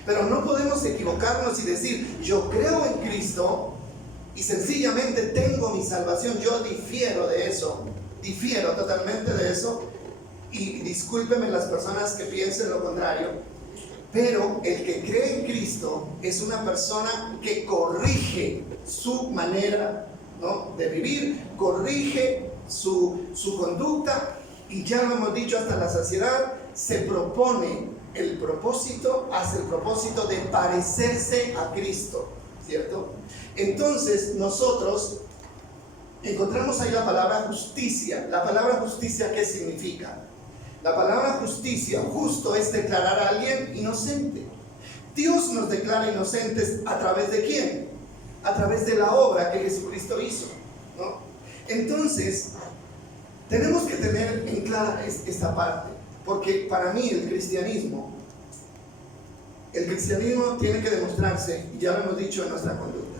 Pero no podemos equivocarnos y decir, yo creo en Cristo y sencillamente tengo mi salvación. Yo difiero de eso, difiero totalmente de eso, y discúlpenme las personas que piensen lo contrario, pero el que cree en Cristo es una persona que corrige su manera, ¿no?, de vivir, corrige su conducta, y ya lo hemos dicho hasta la saciedad, se propone el propósito, hace el propósito de parecerse a Cristo. ¿cierto? Entonces nosotros encontramos ahí la palabra justicia. La palabra justicia, ¿qué significa? La palabra justicia, justo, es declarar a alguien inocente. Dios nos declara inocentes ¿a través de quién? A través de la obra que Jesucristo hizo, ¿no? Entonces, tenemos que tener en clara esta parte, porque para mí el cristianismo tiene que demostrarse, y ya lo hemos dicho, en nuestra conducta.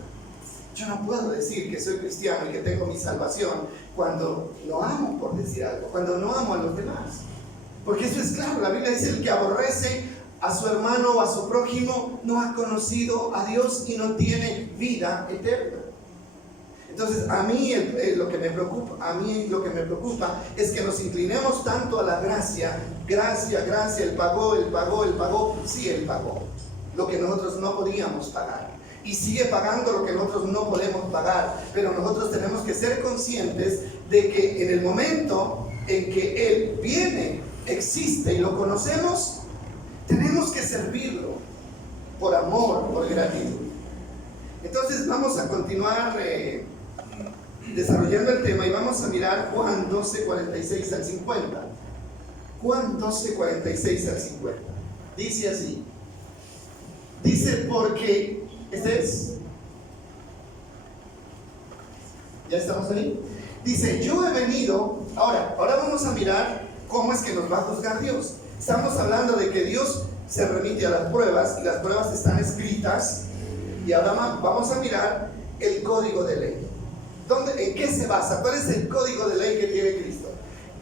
Yo no puedo decir que soy cristiano y que tengo mi salvación cuando no amo, por decir algo, cuando no amo a los demás. Porque eso es claro, la Biblia dice: el que aborrece a su hermano o a su prójimo no ha conocido a Dios y no tiene vida eterna. Entonces, a mí lo que me preocupa es que nos inclinemos tanto a la gracia, Él pagó, sí, Él pagó lo que nosotros no podíamos pagar. Y sigue pagando lo que nosotros no podemos pagar, pero nosotros tenemos que ser conscientes de que en el momento en que Él viene, existe y lo conocemos, tenemos que servirlo por amor, por gratitud. Entonces vamos a continuar desarrollando el tema y vamos a mirar Juan 12, 46 al 50. Juan 12, 46 al 50. Dice así. Dice: porque, ¿este es? ¿Ya estamos ahí? Dice: yo he venido. Ahora vamos a mirar cómo es que nos va a juzgar Dios. Estamos hablando de que Dios se remite a las pruebas y las pruebas están escritas, y ahora vamos a mirar el código de ley. ¿En qué se basa? ¿Cuál es el código de ley que tiene Cristo?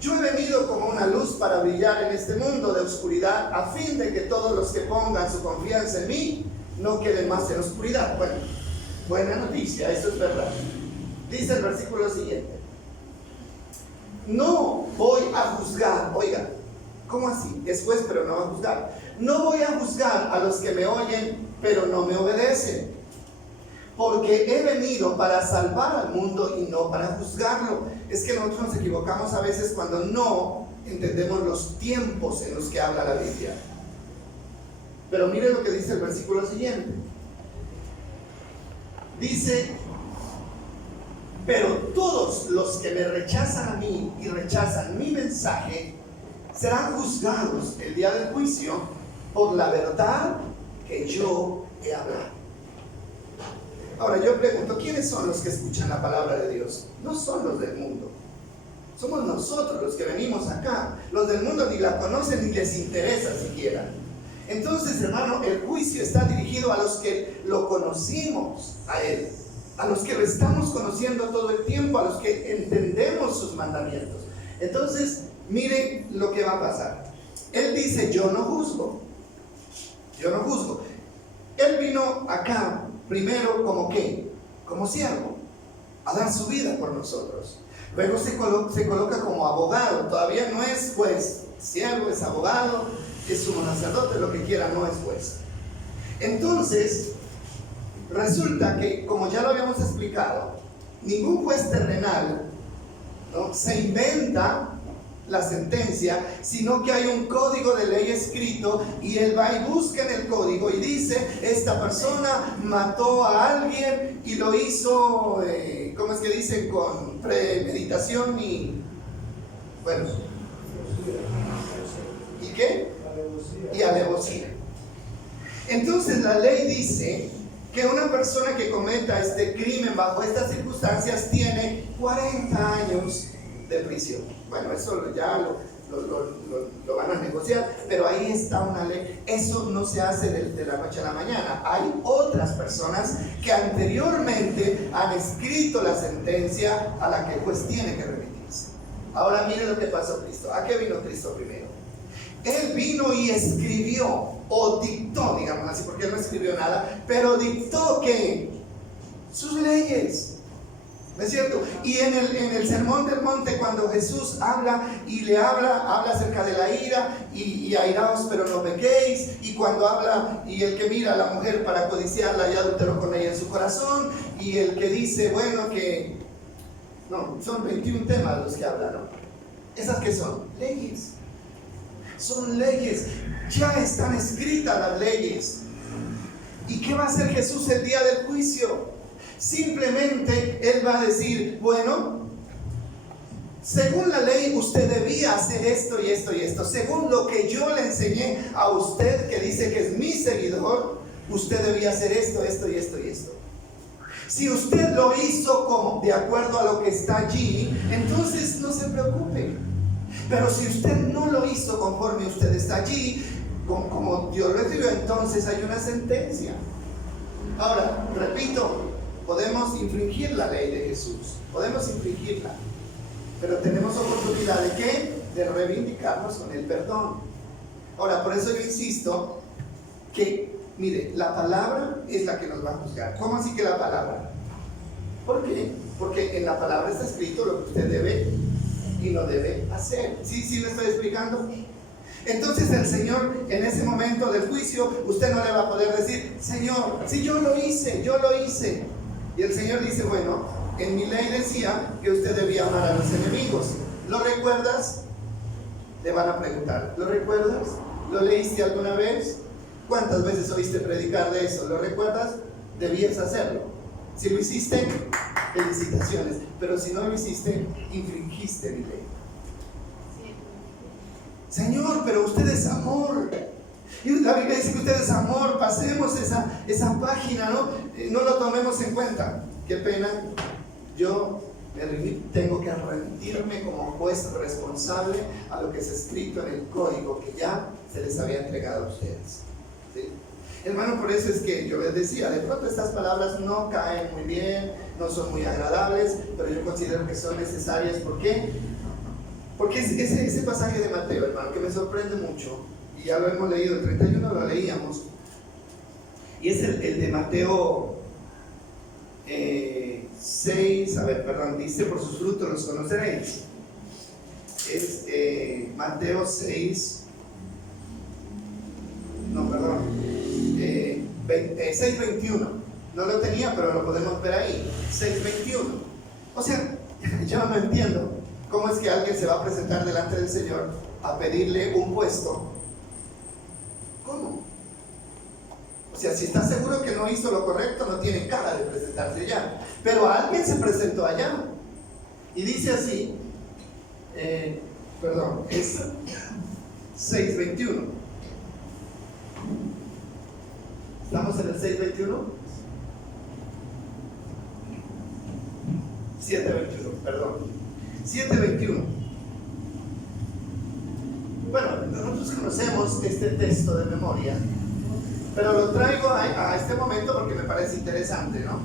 Yo he venido como una luz para brillar en este mundo de oscuridad, a fin de que todos los que pongan su confianza en mí no queden más en oscuridad. Bueno, buena noticia, eso es verdad. Dice el versículo siguiente: no voy a juzgar. Oiga, ¿cómo así? Es juez pero no va a juzgar. No voy a juzgar a los que me oyen pero no me obedecen, porque he venido para salvar al mundo y no para juzgarlo. Es que nosotros nos equivocamos a veces cuando no entendemos los tiempos en los que habla la Biblia. Pero mire lo que dice el versículo siguiente. Dice: pero todos los que me rechazan a mí y rechazan mi mensaje serán juzgados el día del juicio por la verdad que yo he hablado. Ahora yo pregunto, ¿quiénes son los que escuchan la palabra de Dios? No son los del mundo. Somos nosotros los que venimos acá. Los del mundo ni la conocen ni les interesa siquiera. Entonces, hermano, el juicio está dirigido a los que lo conocimos a Él, a los que lo estamos conociendo todo el tiempo, a los que entendemos sus mandamientos. Entonces, miren lo que va a pasar. Él dice: yo no juzgo. Yo no juzgo. Él vino acá primero como ¿qué? Como siervo, a dar su vida por nosotros. Luego se coloca como abogado. Todavía no es juez. Siervo, es abogado, es sumo sacerdote, lo que quiera, no es juez. Entonces, resulta que, como ya lo habíamos explicado, ningún juez terrenal, ¿no?, se inventa la sentencia, sino que hay un código de ley escrito y él va y busca en el código y dice: esta persona mató a alguien y lo hizo, ¿cómo es que dicen? Con premeditación y, bueno, ¿y qué? Y alevosía. Entonces la ley dice que una persona que cometa este crimen bajo estas circunstancias tiene 40 años de prisión. Bueno, eso ya lo van a negociar, pero ahí está una ley. Eso no se hace de la noche a la mañana. Hay otras personas que anteriormente han escrito la sentencia a la que el juez tiene que remitirse. Ahora miren lo que pasó Cristo. ¿A qué vino Cristo primero? Él vino y escribió, o dictó, digamos así, porque él no escribió nada, pero dictó ¿qué? Sus leyes. ¿No es cierto? Y en el Sermón del Monte, cuando Jesús habla y le habla acerca de la ira y airaos pero no pequéis, y cuando habla y el que mira a la mujer para codiciarla y adulteró con ella en su corazón, y el que dice, bueno, que no, son 21 temas los que hablan, ¿no? ¿Esas qué son? Leyes. Son leyes, ya están escritas las leyes. ¿Y qué va a hacer Jesús el día del juicio? Simplemente Él va a decir, bueno, según la ley usted debía hacer esto y esto y esto. Según lo que yo le enseñé a usted, que dice que es mi seguidor, usted debía hacer esto, esto y esto y esto. Si usted lo hizo como de acuerdo a lo que está allí, entonces no se preocupe. Pero si usted no lo hizo conforme usted está allí, como Dios lo escribió, entonces hay una sentencia. Ahora, repito, podemos infringir la ley de Jesús, podemos infringirla, pero tenemos oportunidad ¿de qué? De reivindicarnos con el perdón. Ahora, por eso yo insisto que, mire, la palabra es la que nos va a juzgar. ¿Cómo así que la palabra? ¿Por qué? Porque en la palabra está escrito lo que usted debe y no debe hacer. ¿Sí me estoy explicando? Entonces el Señor, en ese momento del juicio, usted no le va a poder decir, Señor, si yo lo hice. Y el Señor dice, bueno, en mi ley decía que usted debía amar a los enemigos. ¿Lo recuerdas? Le van a preguntar, ¿lo recuerdas? ¿Lo leíste alguna vez? ¿Cuántas veces oíste predicar de eso? ¿Lo recuerdas? Debías hacerlo. Si lo hiciste, felicitaciones. Pero si no lo hiciste, infringiste mi ley. Señor, pero usted es amor. Y la Biblia dice que usted es amor. Pasemos esa página, ¿no? No lo tomemos en cuenta. Qué pena. Yo tengo que remitirme como juez responsable a lo que es escrito en el código que ya se les había entregado a ustedes. ¿Sí? Hermano, por eso es que yo les decía, de pronto estas palabras no caen muy bien, no son muy agradables, pero yo considero que son necesarias. ¿Por qué? Porque ese pasaje de Mateo, hermano, que me sorprende mucho, y ya lo hemos leído, el 31 lo leíamos, y es el de Mateo 6, dice, por sus frutos los conoceréis. Es Mateo 6, 6:21. No lo tenía, pero lo podemos ver ahí. 6:21. O sea, yo no entiendo cómo es que alguien se va a presentar delante del Señor a pedirle un puesto. ¿Cómo? O sea, si está seguro que no hizo lo correcto, no tiene cara de presentarse allá. Pero alguien se presentó allá. Y dice así, es 6:21. ¿Estamos en el 6:21? 7:21, perdón. 7:21. Bueno, nosotros conocemos este texto de memoria, pero lo traigo a este momento porque me parece interesante, ¿no?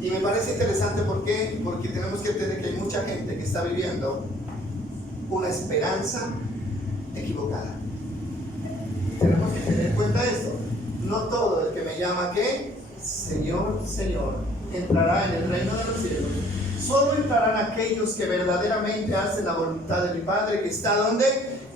Y me parece interesante porque tenemos que entender que hay mucha gente que está viviendo una esperanza equivocada. Tenemos que tener en cuenta esto. No todo el que me llama ¿qué? Señor, Señor, entrará en el reino de los cielos. Solo entrarán aquellos que verdaderamente hacen la voluntad de mi Padre que está ¿dónde?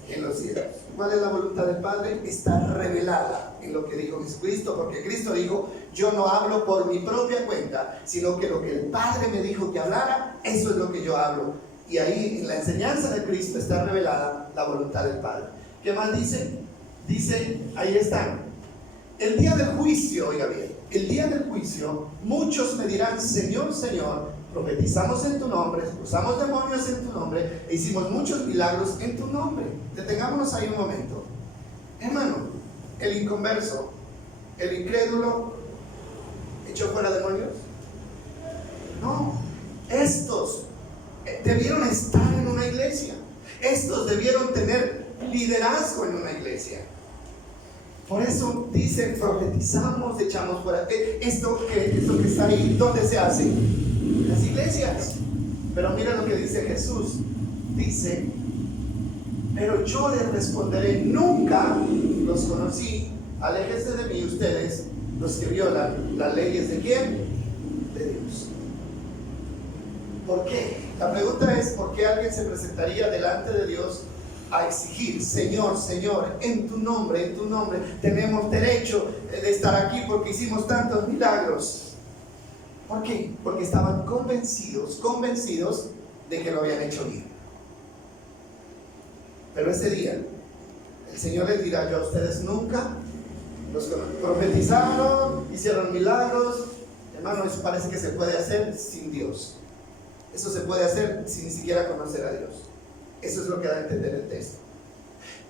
En los cielos. ¿Cuál es la voluntad del Padre? Está revelada en lo que dijo Jesucristo, porque Cristo dijo, yo no hablo por mi propia cuenta, sino que lo que el Padre me dijo que hablara, eso es lo que yo hablo. Y ahí en la enseñanza de Cristo está revelada la voluntad del Padre. ¿Qué más dice? Dice, ahí están. El día del juicio, oiga bien, el día del juicio, muchos me dirán, Señor, Señor, profetizamos en tu nombre, expulsamos demonios en tu nombre, e hicimos muchos milagros en tu nombre. Detengámonos ahí un momento. Hermano, el inconverso, el incrédulo, ¿echó fuera demonios? No, estos debieron estar en una iglesia. Estos debieron tener liderazgo en una iglesia. Por eso dicen, profetizamos, echamos fuera. Esto que está ahí, ¿dónde se hace? En las iglesias. Pero mira lo que dice Jesús. Dice, pero yo les responderé, nunca los conocí. Aléjense de mí ustedes, los que violan las leyes de ¿quién? De Dios. ¿Por qué? La pregunta es, ¿por qué alguien se presentaría delante de Dios a exigir, Señor, Señor, en tu nombre, tenemos derecho de estar aquí porque hicimos tantos milagros? ¿Por qué? Porque estaban convencidos de que lo habían hecho bien. Pero ese día, el Señor les dirá, yo a ustedes nunca Los profetizaron, hicieron milagros. Hermano, eso parece que se puede hacer sin Dios. Eso se puede hacer sin ni siquiera conocer a Dios. Eso es lo que da a entender el texto.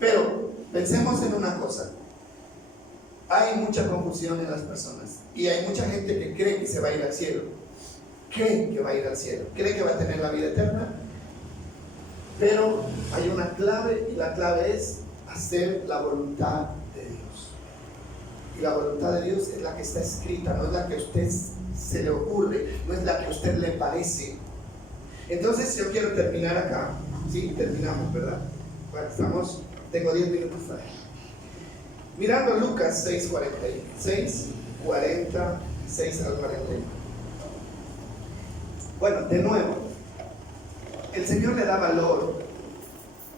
Pero pensemos en una cosa. Hay mucha confusión en las personas y hay mucha gente que cree que se va a ir al cielo. Cree que va a ir al cielo. Cree que va a tener la vida eterna. Pero hay una clave, y la clave es hacer la voluntad de Dios. Y la voluntad de Dios es la que está escrita, no es la que a usted se le ocurre, no es la que a usted le parece. Entonces yo quiero terminar acá. Sí, terminamos, ¿verdad? Bueno, tengo 10 minutos para ahí. Mirando Lucas 6:46 al 41. Bueno, de nuevo, el Señor le da valor,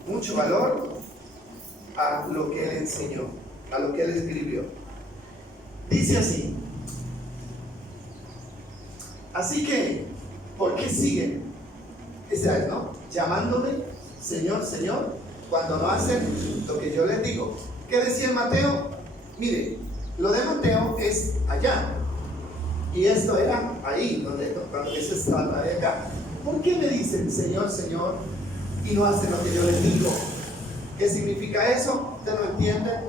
mucho valor, a lo que Él enseñó, a lo que Él escribió. Dice así: así que, ¿por qué siguen? Esa es, ¿no? Llamándome Señor, Señor, cuando no hacen lo que yo les digo. ¿Qué decía Mateo? Mire, lo de Mateo es allá. Y esto era ahí, cuando Jesús estaba de acá. ¿Por qué me dicen Señor, Señor y no hacen lo que yo les digo? ¿Qué significa eso? Ustedes no entienden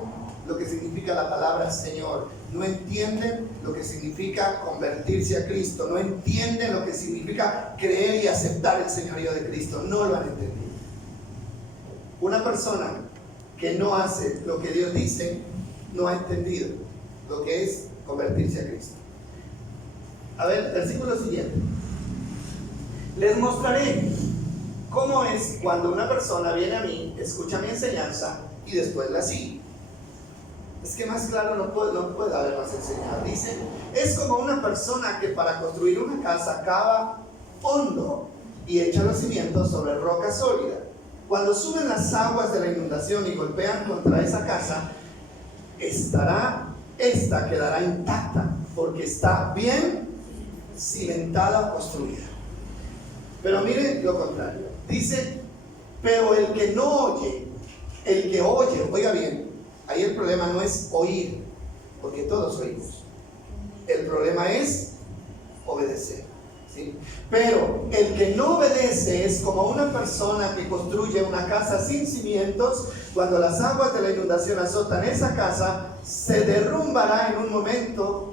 lo que significa la palabra Señor. No entienden lo que significa convertirse a Cristo. No entienden lo que significa creer y aceptar el señorío de Cristo. No lo han entendido. Una persona que no hace lo que Dios dice, no ha entendido lo que es convertirse a Cristo. A ver, versículo siguiente. Les mostraré cómo es cuando una persona viene a mí, escucha mi enseñanza y después la sigue. Es que más claro no puede haber más enseñado. Dice, es como una persona que para construir una casa cava hondo y echa los cimientos sobre roca sólida. Cuando suben las aguas de la inundación y golpean contra esa casa, esta quedará intacta porque está bien cimentada, construida. Pero mire lo contrario. Dice, pero el que no oye, el que oye, oiga bien, ahí el problema no es oír, porque todos oímos. El problema es obedecer. ¿Sí? Pero el que no obedece es como una persona que construye una casa sin cimientos. Cuando las aguas de la inundación azotan esa casa, se derrumbará en un momento,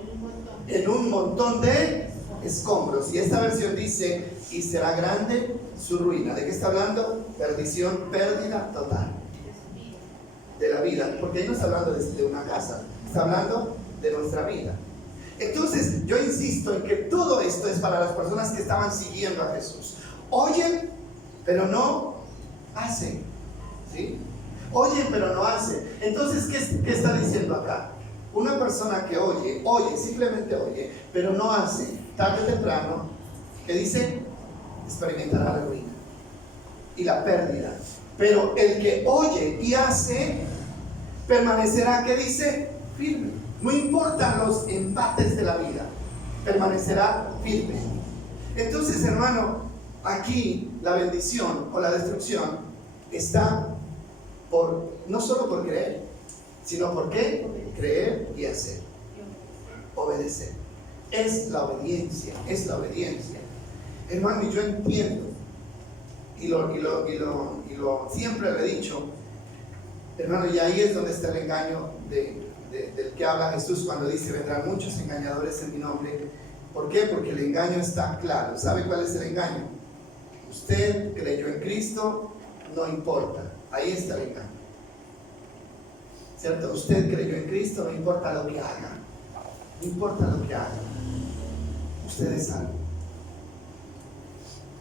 en un montón de escombros. Y esta versión dice, y será grande su ruina. ¿De qué está hablando? Perdición, pérdida total de la vida, porque ahí no está hablando de una casa, está hablando de nuestra vida. Entonces yo insisto en que todo esto es para las personas que estaban siguiendo a Jesús. Oyen, pero no hacen, ¿sí? Oyen, pero no hacen. Entonces, ¿qué está diciendo acá? Una persona que oye, simplemente oye, pero no hace, tarde o temprano, ¿qué dice? Experimentará la ruina y la pérdida. Pero el que oye y hace, permanecerá, ¿qué dice? Firme. No importan los embates de la vida, permanecerá firme. Entonces, hermano, aquí la bendición o la destrucción está no solo por creer, sino por qué? Creer y hacer. Obedecer. Es la obediencia, es la obediencia. Hermano, y yo entiendo, y lo siempre lo he dicho, hermano, y ahí es donde está el engaño del que habla Jesús cuando dice, vendrán muchos engañadores en mi nombre. ¿Por qué? Porque el engaño está claro. ¿Sabe cuál es el engaño? Usted creyó en Cristo, no importa. Ahí está el engaño. ¿Cierto? Usted creyó en Cristo, no importa lo que haga. No importa lo que haga. Usted es salvo.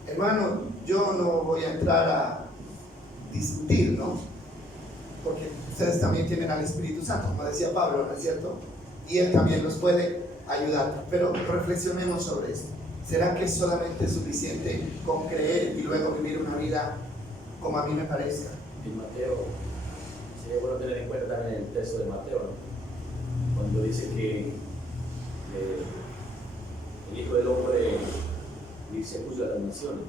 Hermano, yo no voy a entrar a discutir, ¿no? Porque ustedes también tienen al Espíritu Santo, como decía Pablo, ¿no es cierto? Y Él también los puede ayudar. Pero reflexionemos sobre esto. ¿Será que solamente es suficiente con creer y luego vivir una vida como a mí me parezca? En Mateo, sería bueno tener en cuenta también el texto de Mateo, ¿no? Cuando dice que el Hijo del Hombre dice juzga a las naciones.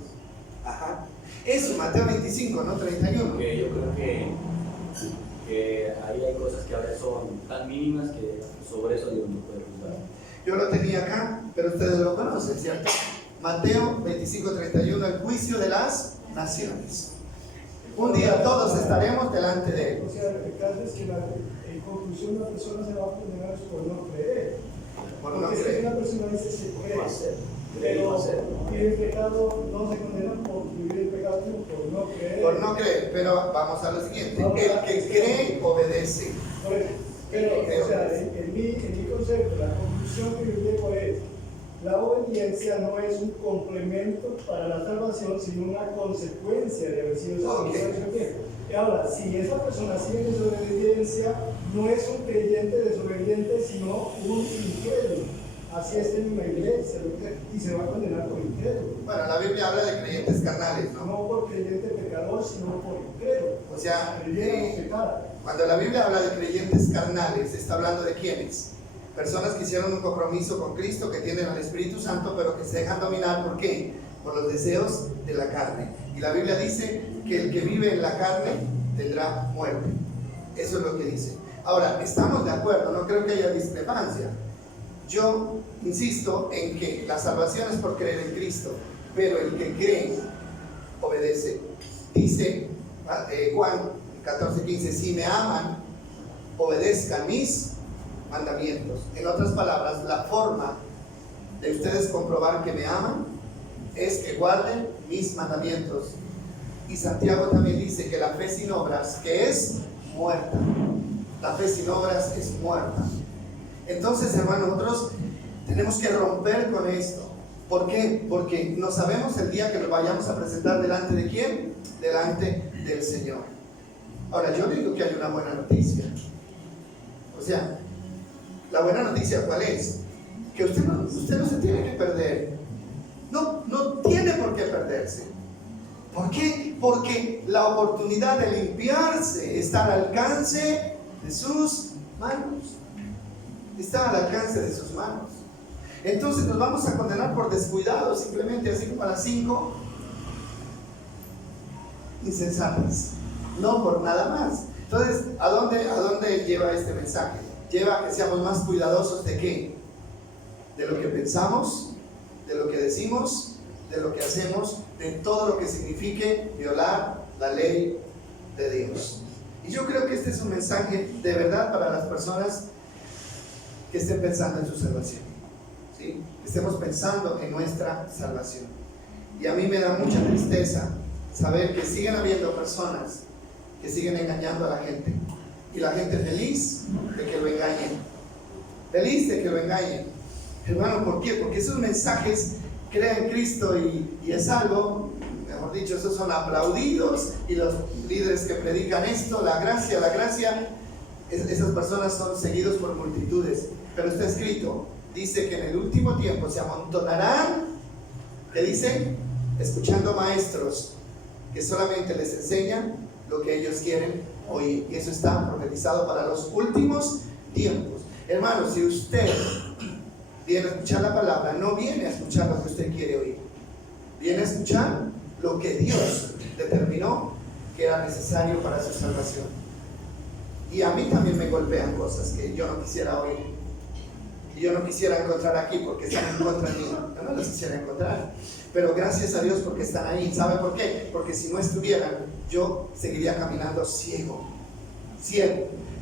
Ajá. Eso, Mateo 25, ¿no? 31. Porque yo creo que porque ahí hay cosas que a veces son tan mínimas que sobre eso Dios no puede juzgar. Yo lo tenía acá, pero ustedes lo conocen, ¿cierto? Mateo 25:31, el juicio de las naciones. Un día todos estaremos delante de Él. O sea, el caso es que en conclusión una persona se va a condenar por no creer. Por no Porque creer. si una persona dice se cree, ¿Cómo hacer? pero vive el pecado, no se condena por vivir el pecado, sino por no creer. Por no creer, pero vamos a lo siguiente. El que cree, obedece. Pero, o sea, en mi concepto, la conclusión que yo llego es: la obediencia no es un complemento para la salvación, sino una consecuencia de haber sido salvado. Ahora, si esa persona sigue en desobediencia, no es un creyente desobediente, sino un incrédulo. Así es en una iglesia, y se va a condenar por incrédulo. Bueno, la Biblia habla de creyentes carnales, ¿no? No por creyente pecador, sino por incrédulo. O sea, creyente pecado. cuando la Biblia habla de creyentes carnales, está hablando de quiénes. Personas que hicieron un compromiso con Cristo, que tienen al Espíritu Santo, pero que se dejan dominar, ¿por qué? Por los deseos de la carne. Y la Biblia dice que el que vive en la carne tendrá muerte. Eso es lo que dice. Ahora, estamos de acuerdo, no creo que haya discrepancia. Yo insisto en que la salvación es por creer en Cristo, pero el que cree, obedece. Dice Juan 14:15, si me aman, obedezcan mis mandamientos. En otras palabras, la forma de ustedes comprobar que me aman es que guarden mis mandamientos. Y Santiago también dice que la fe sin obras, que es muerta. La fe sin obras es muerta. Entonces, hermanos, nosotros tenemos que romper con esto. ¿Por qué? Porque no sabemos el día que nos vayamos a presentar delante de ¿quién? Delante del Señor. Ahora, yo digo que hay una buena noticia. O sea, la buena noticia, ¿cuál es? Que usted no se tiene que perder. No tiene por qué perderse. ¿Por qué? Porque la oportunidad de limpiarse está al alcance de sus manos. Está al alcance de sus manos. Entonces nos vamos a condenar por descuidados, simplemente así como a las 5 insensatas, no por nada más. Entonces, ¿a dónde lleva este mensaje? Lleva a que seamos más cuidadosos de ¿qué? De lo que pensamos, de lo que decimos, de lo que hacemos, de todo lo que signifique violar la ley de Dios. Y yo creo que este es un mensaje de verdad para las personas que estén pensando en su salvación, ¿sí? Estemos pensando en nuestra salvación. Y a mí me da mucha tristeza saber que siguen habiendo personas que siguen engañando a la gente, y la gente feliz de que lo engañen, feliz de que lo engañen. Hermano, ¿por qué? Porque esos mensajes, crea en Cristo y es salvo, mejor dicho, esos son aplaudidos, y los líderes que predican esto, la gracia, esas personas son seguidos por multitudes. Pero está escrito, dice que en el último tiempo se amontonarán, ¿qué dice? Escuchando maestros que solamente les enseñan lo que ellos quieren oír. Y eso está profetizado para los últimos tiempos. Hermano, si usted viene a escuchar la palabra, no viene a escuchar lo que usted quiere oír. Viene a escuchar lo que Dios determinó que era necesario para su salvación. Y a mí también me golpean cosas que yo no quisiera oír. Y yo no quisiera encontrar aquí porque están en contra de mí. Yo no las quisiera encontrar. Pero gracias a Dios porque están ahí. ¿Sabe por qué? Porque si no estuvieran, yo seguiría caminando ciego.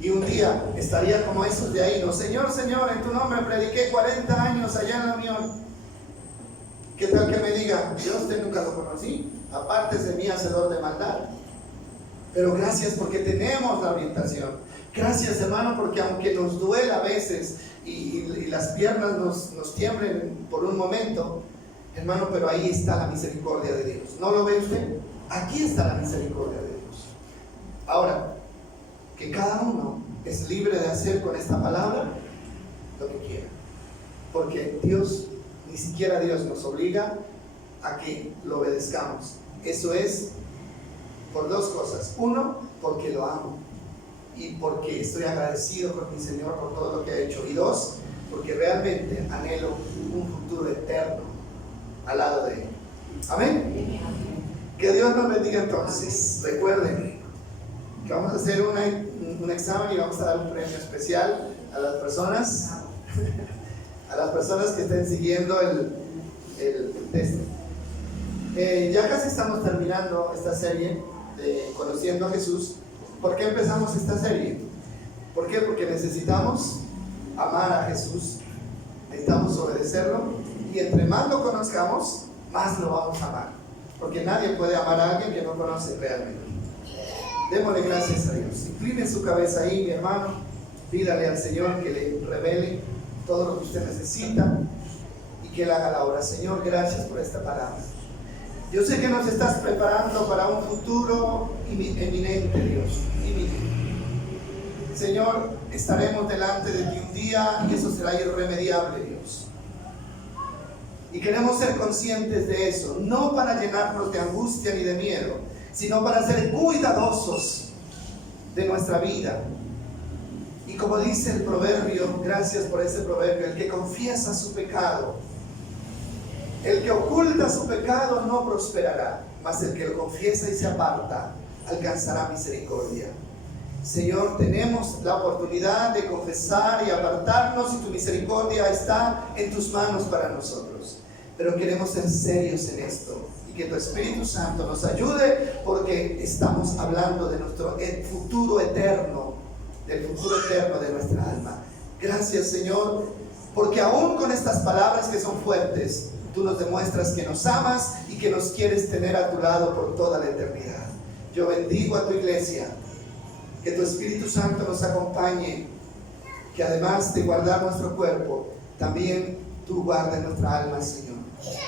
Y un día estaría como esos de ahí. No, Señor, Señor, en tu nombre prediqué 40 años allá en la Unión. ¿Qué tal que me diga, yo a usted nunca lo conocí? Aparte de mí, hacedor de maldad. Pero gracias porque tenemos la orientación. Gracias, hermano, porque aunque nos duela a veces y las piernas nos tiemblen por un momento, hermano, pero ahí está la misericordia de Dios. ¿No lo ve usted? Aquí está la misericordia de Dios. Ahora, que cada uno es libre de hacer con esta palabra lo que quiera. Porque Dios, ni siquiera Dios nos obliga a que lo obedezcamos. Eso es por dos cosas. Uno, porque lo amo y porque estoy agradecido con mi Señor por todo lo que ha hecho. Y dos, porque realmente anhelo un futuro eterno al lado de Él. Amén. Que Dios nos bendiga entonces. Recuerden, que vamos a hacer un examen y vamos a dar un premio especial a las personas que estén siguiendo el test. Ya casi estamos terminando esta serie de Conociendo a Jesús. ¿Por qué empezamos esta serie? ¿Por qué? Porque necesitamos amar a Jesús, necesitamos obedecerlo, y entre más lo conozcamos, más lo vamos a amar, porque nadie puede amar a alguien que no conoce realmente. Démosle gracias a Dios. Incline su cabeza ahí, mi hermano, pídale al Señor que le revele todo lo que usted necesita y que Él haga la obra. Señor, gracias por esta palabra. Yo sé que nos estás preparando para un futuro eminente, Dios, inminente. Señor, estaremos delante de ti un día y eso será irremediable, Dios. Y queremos ser conscientes de eso, no para llenarnos de angustia ni de miedo, sino para ser cuidadosos de nuestra vida. Y como dice el proverbio, gracias por ese proverbio, el que confiesa su pecado, el que oculta su pecado no prosperará, mas el que lo confiesa y se aparta alcanzará misericordia. Señor, tenemos la oportunidad de confesar y apartarnos, y tu misericordia está en tus manos para nosotros. Pero queremos ser serios en esto y que tu Espíritu Santo nos ayude, porque estamos hablando de nuestro futuro eterno, del futuro eterno de nuestra alma. Gracias, Señor, porque aún con estas palabras que son fuertes, tú nos demuestras que nos amas y que nos quieres tener a tu lado por toda la eternidad. Yo bendigo a tu iglesia. Que tu Espíritu Santo nos acompañe, que además de guardar nuestro cuerpo, también tú guardes nuestra alma, Señor.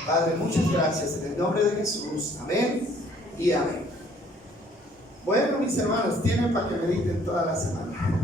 Padre, muchas gracias en el nombre de Jesús. Amén y amén. Bueno, mis hermanos, tienen para que mediten toda la semana.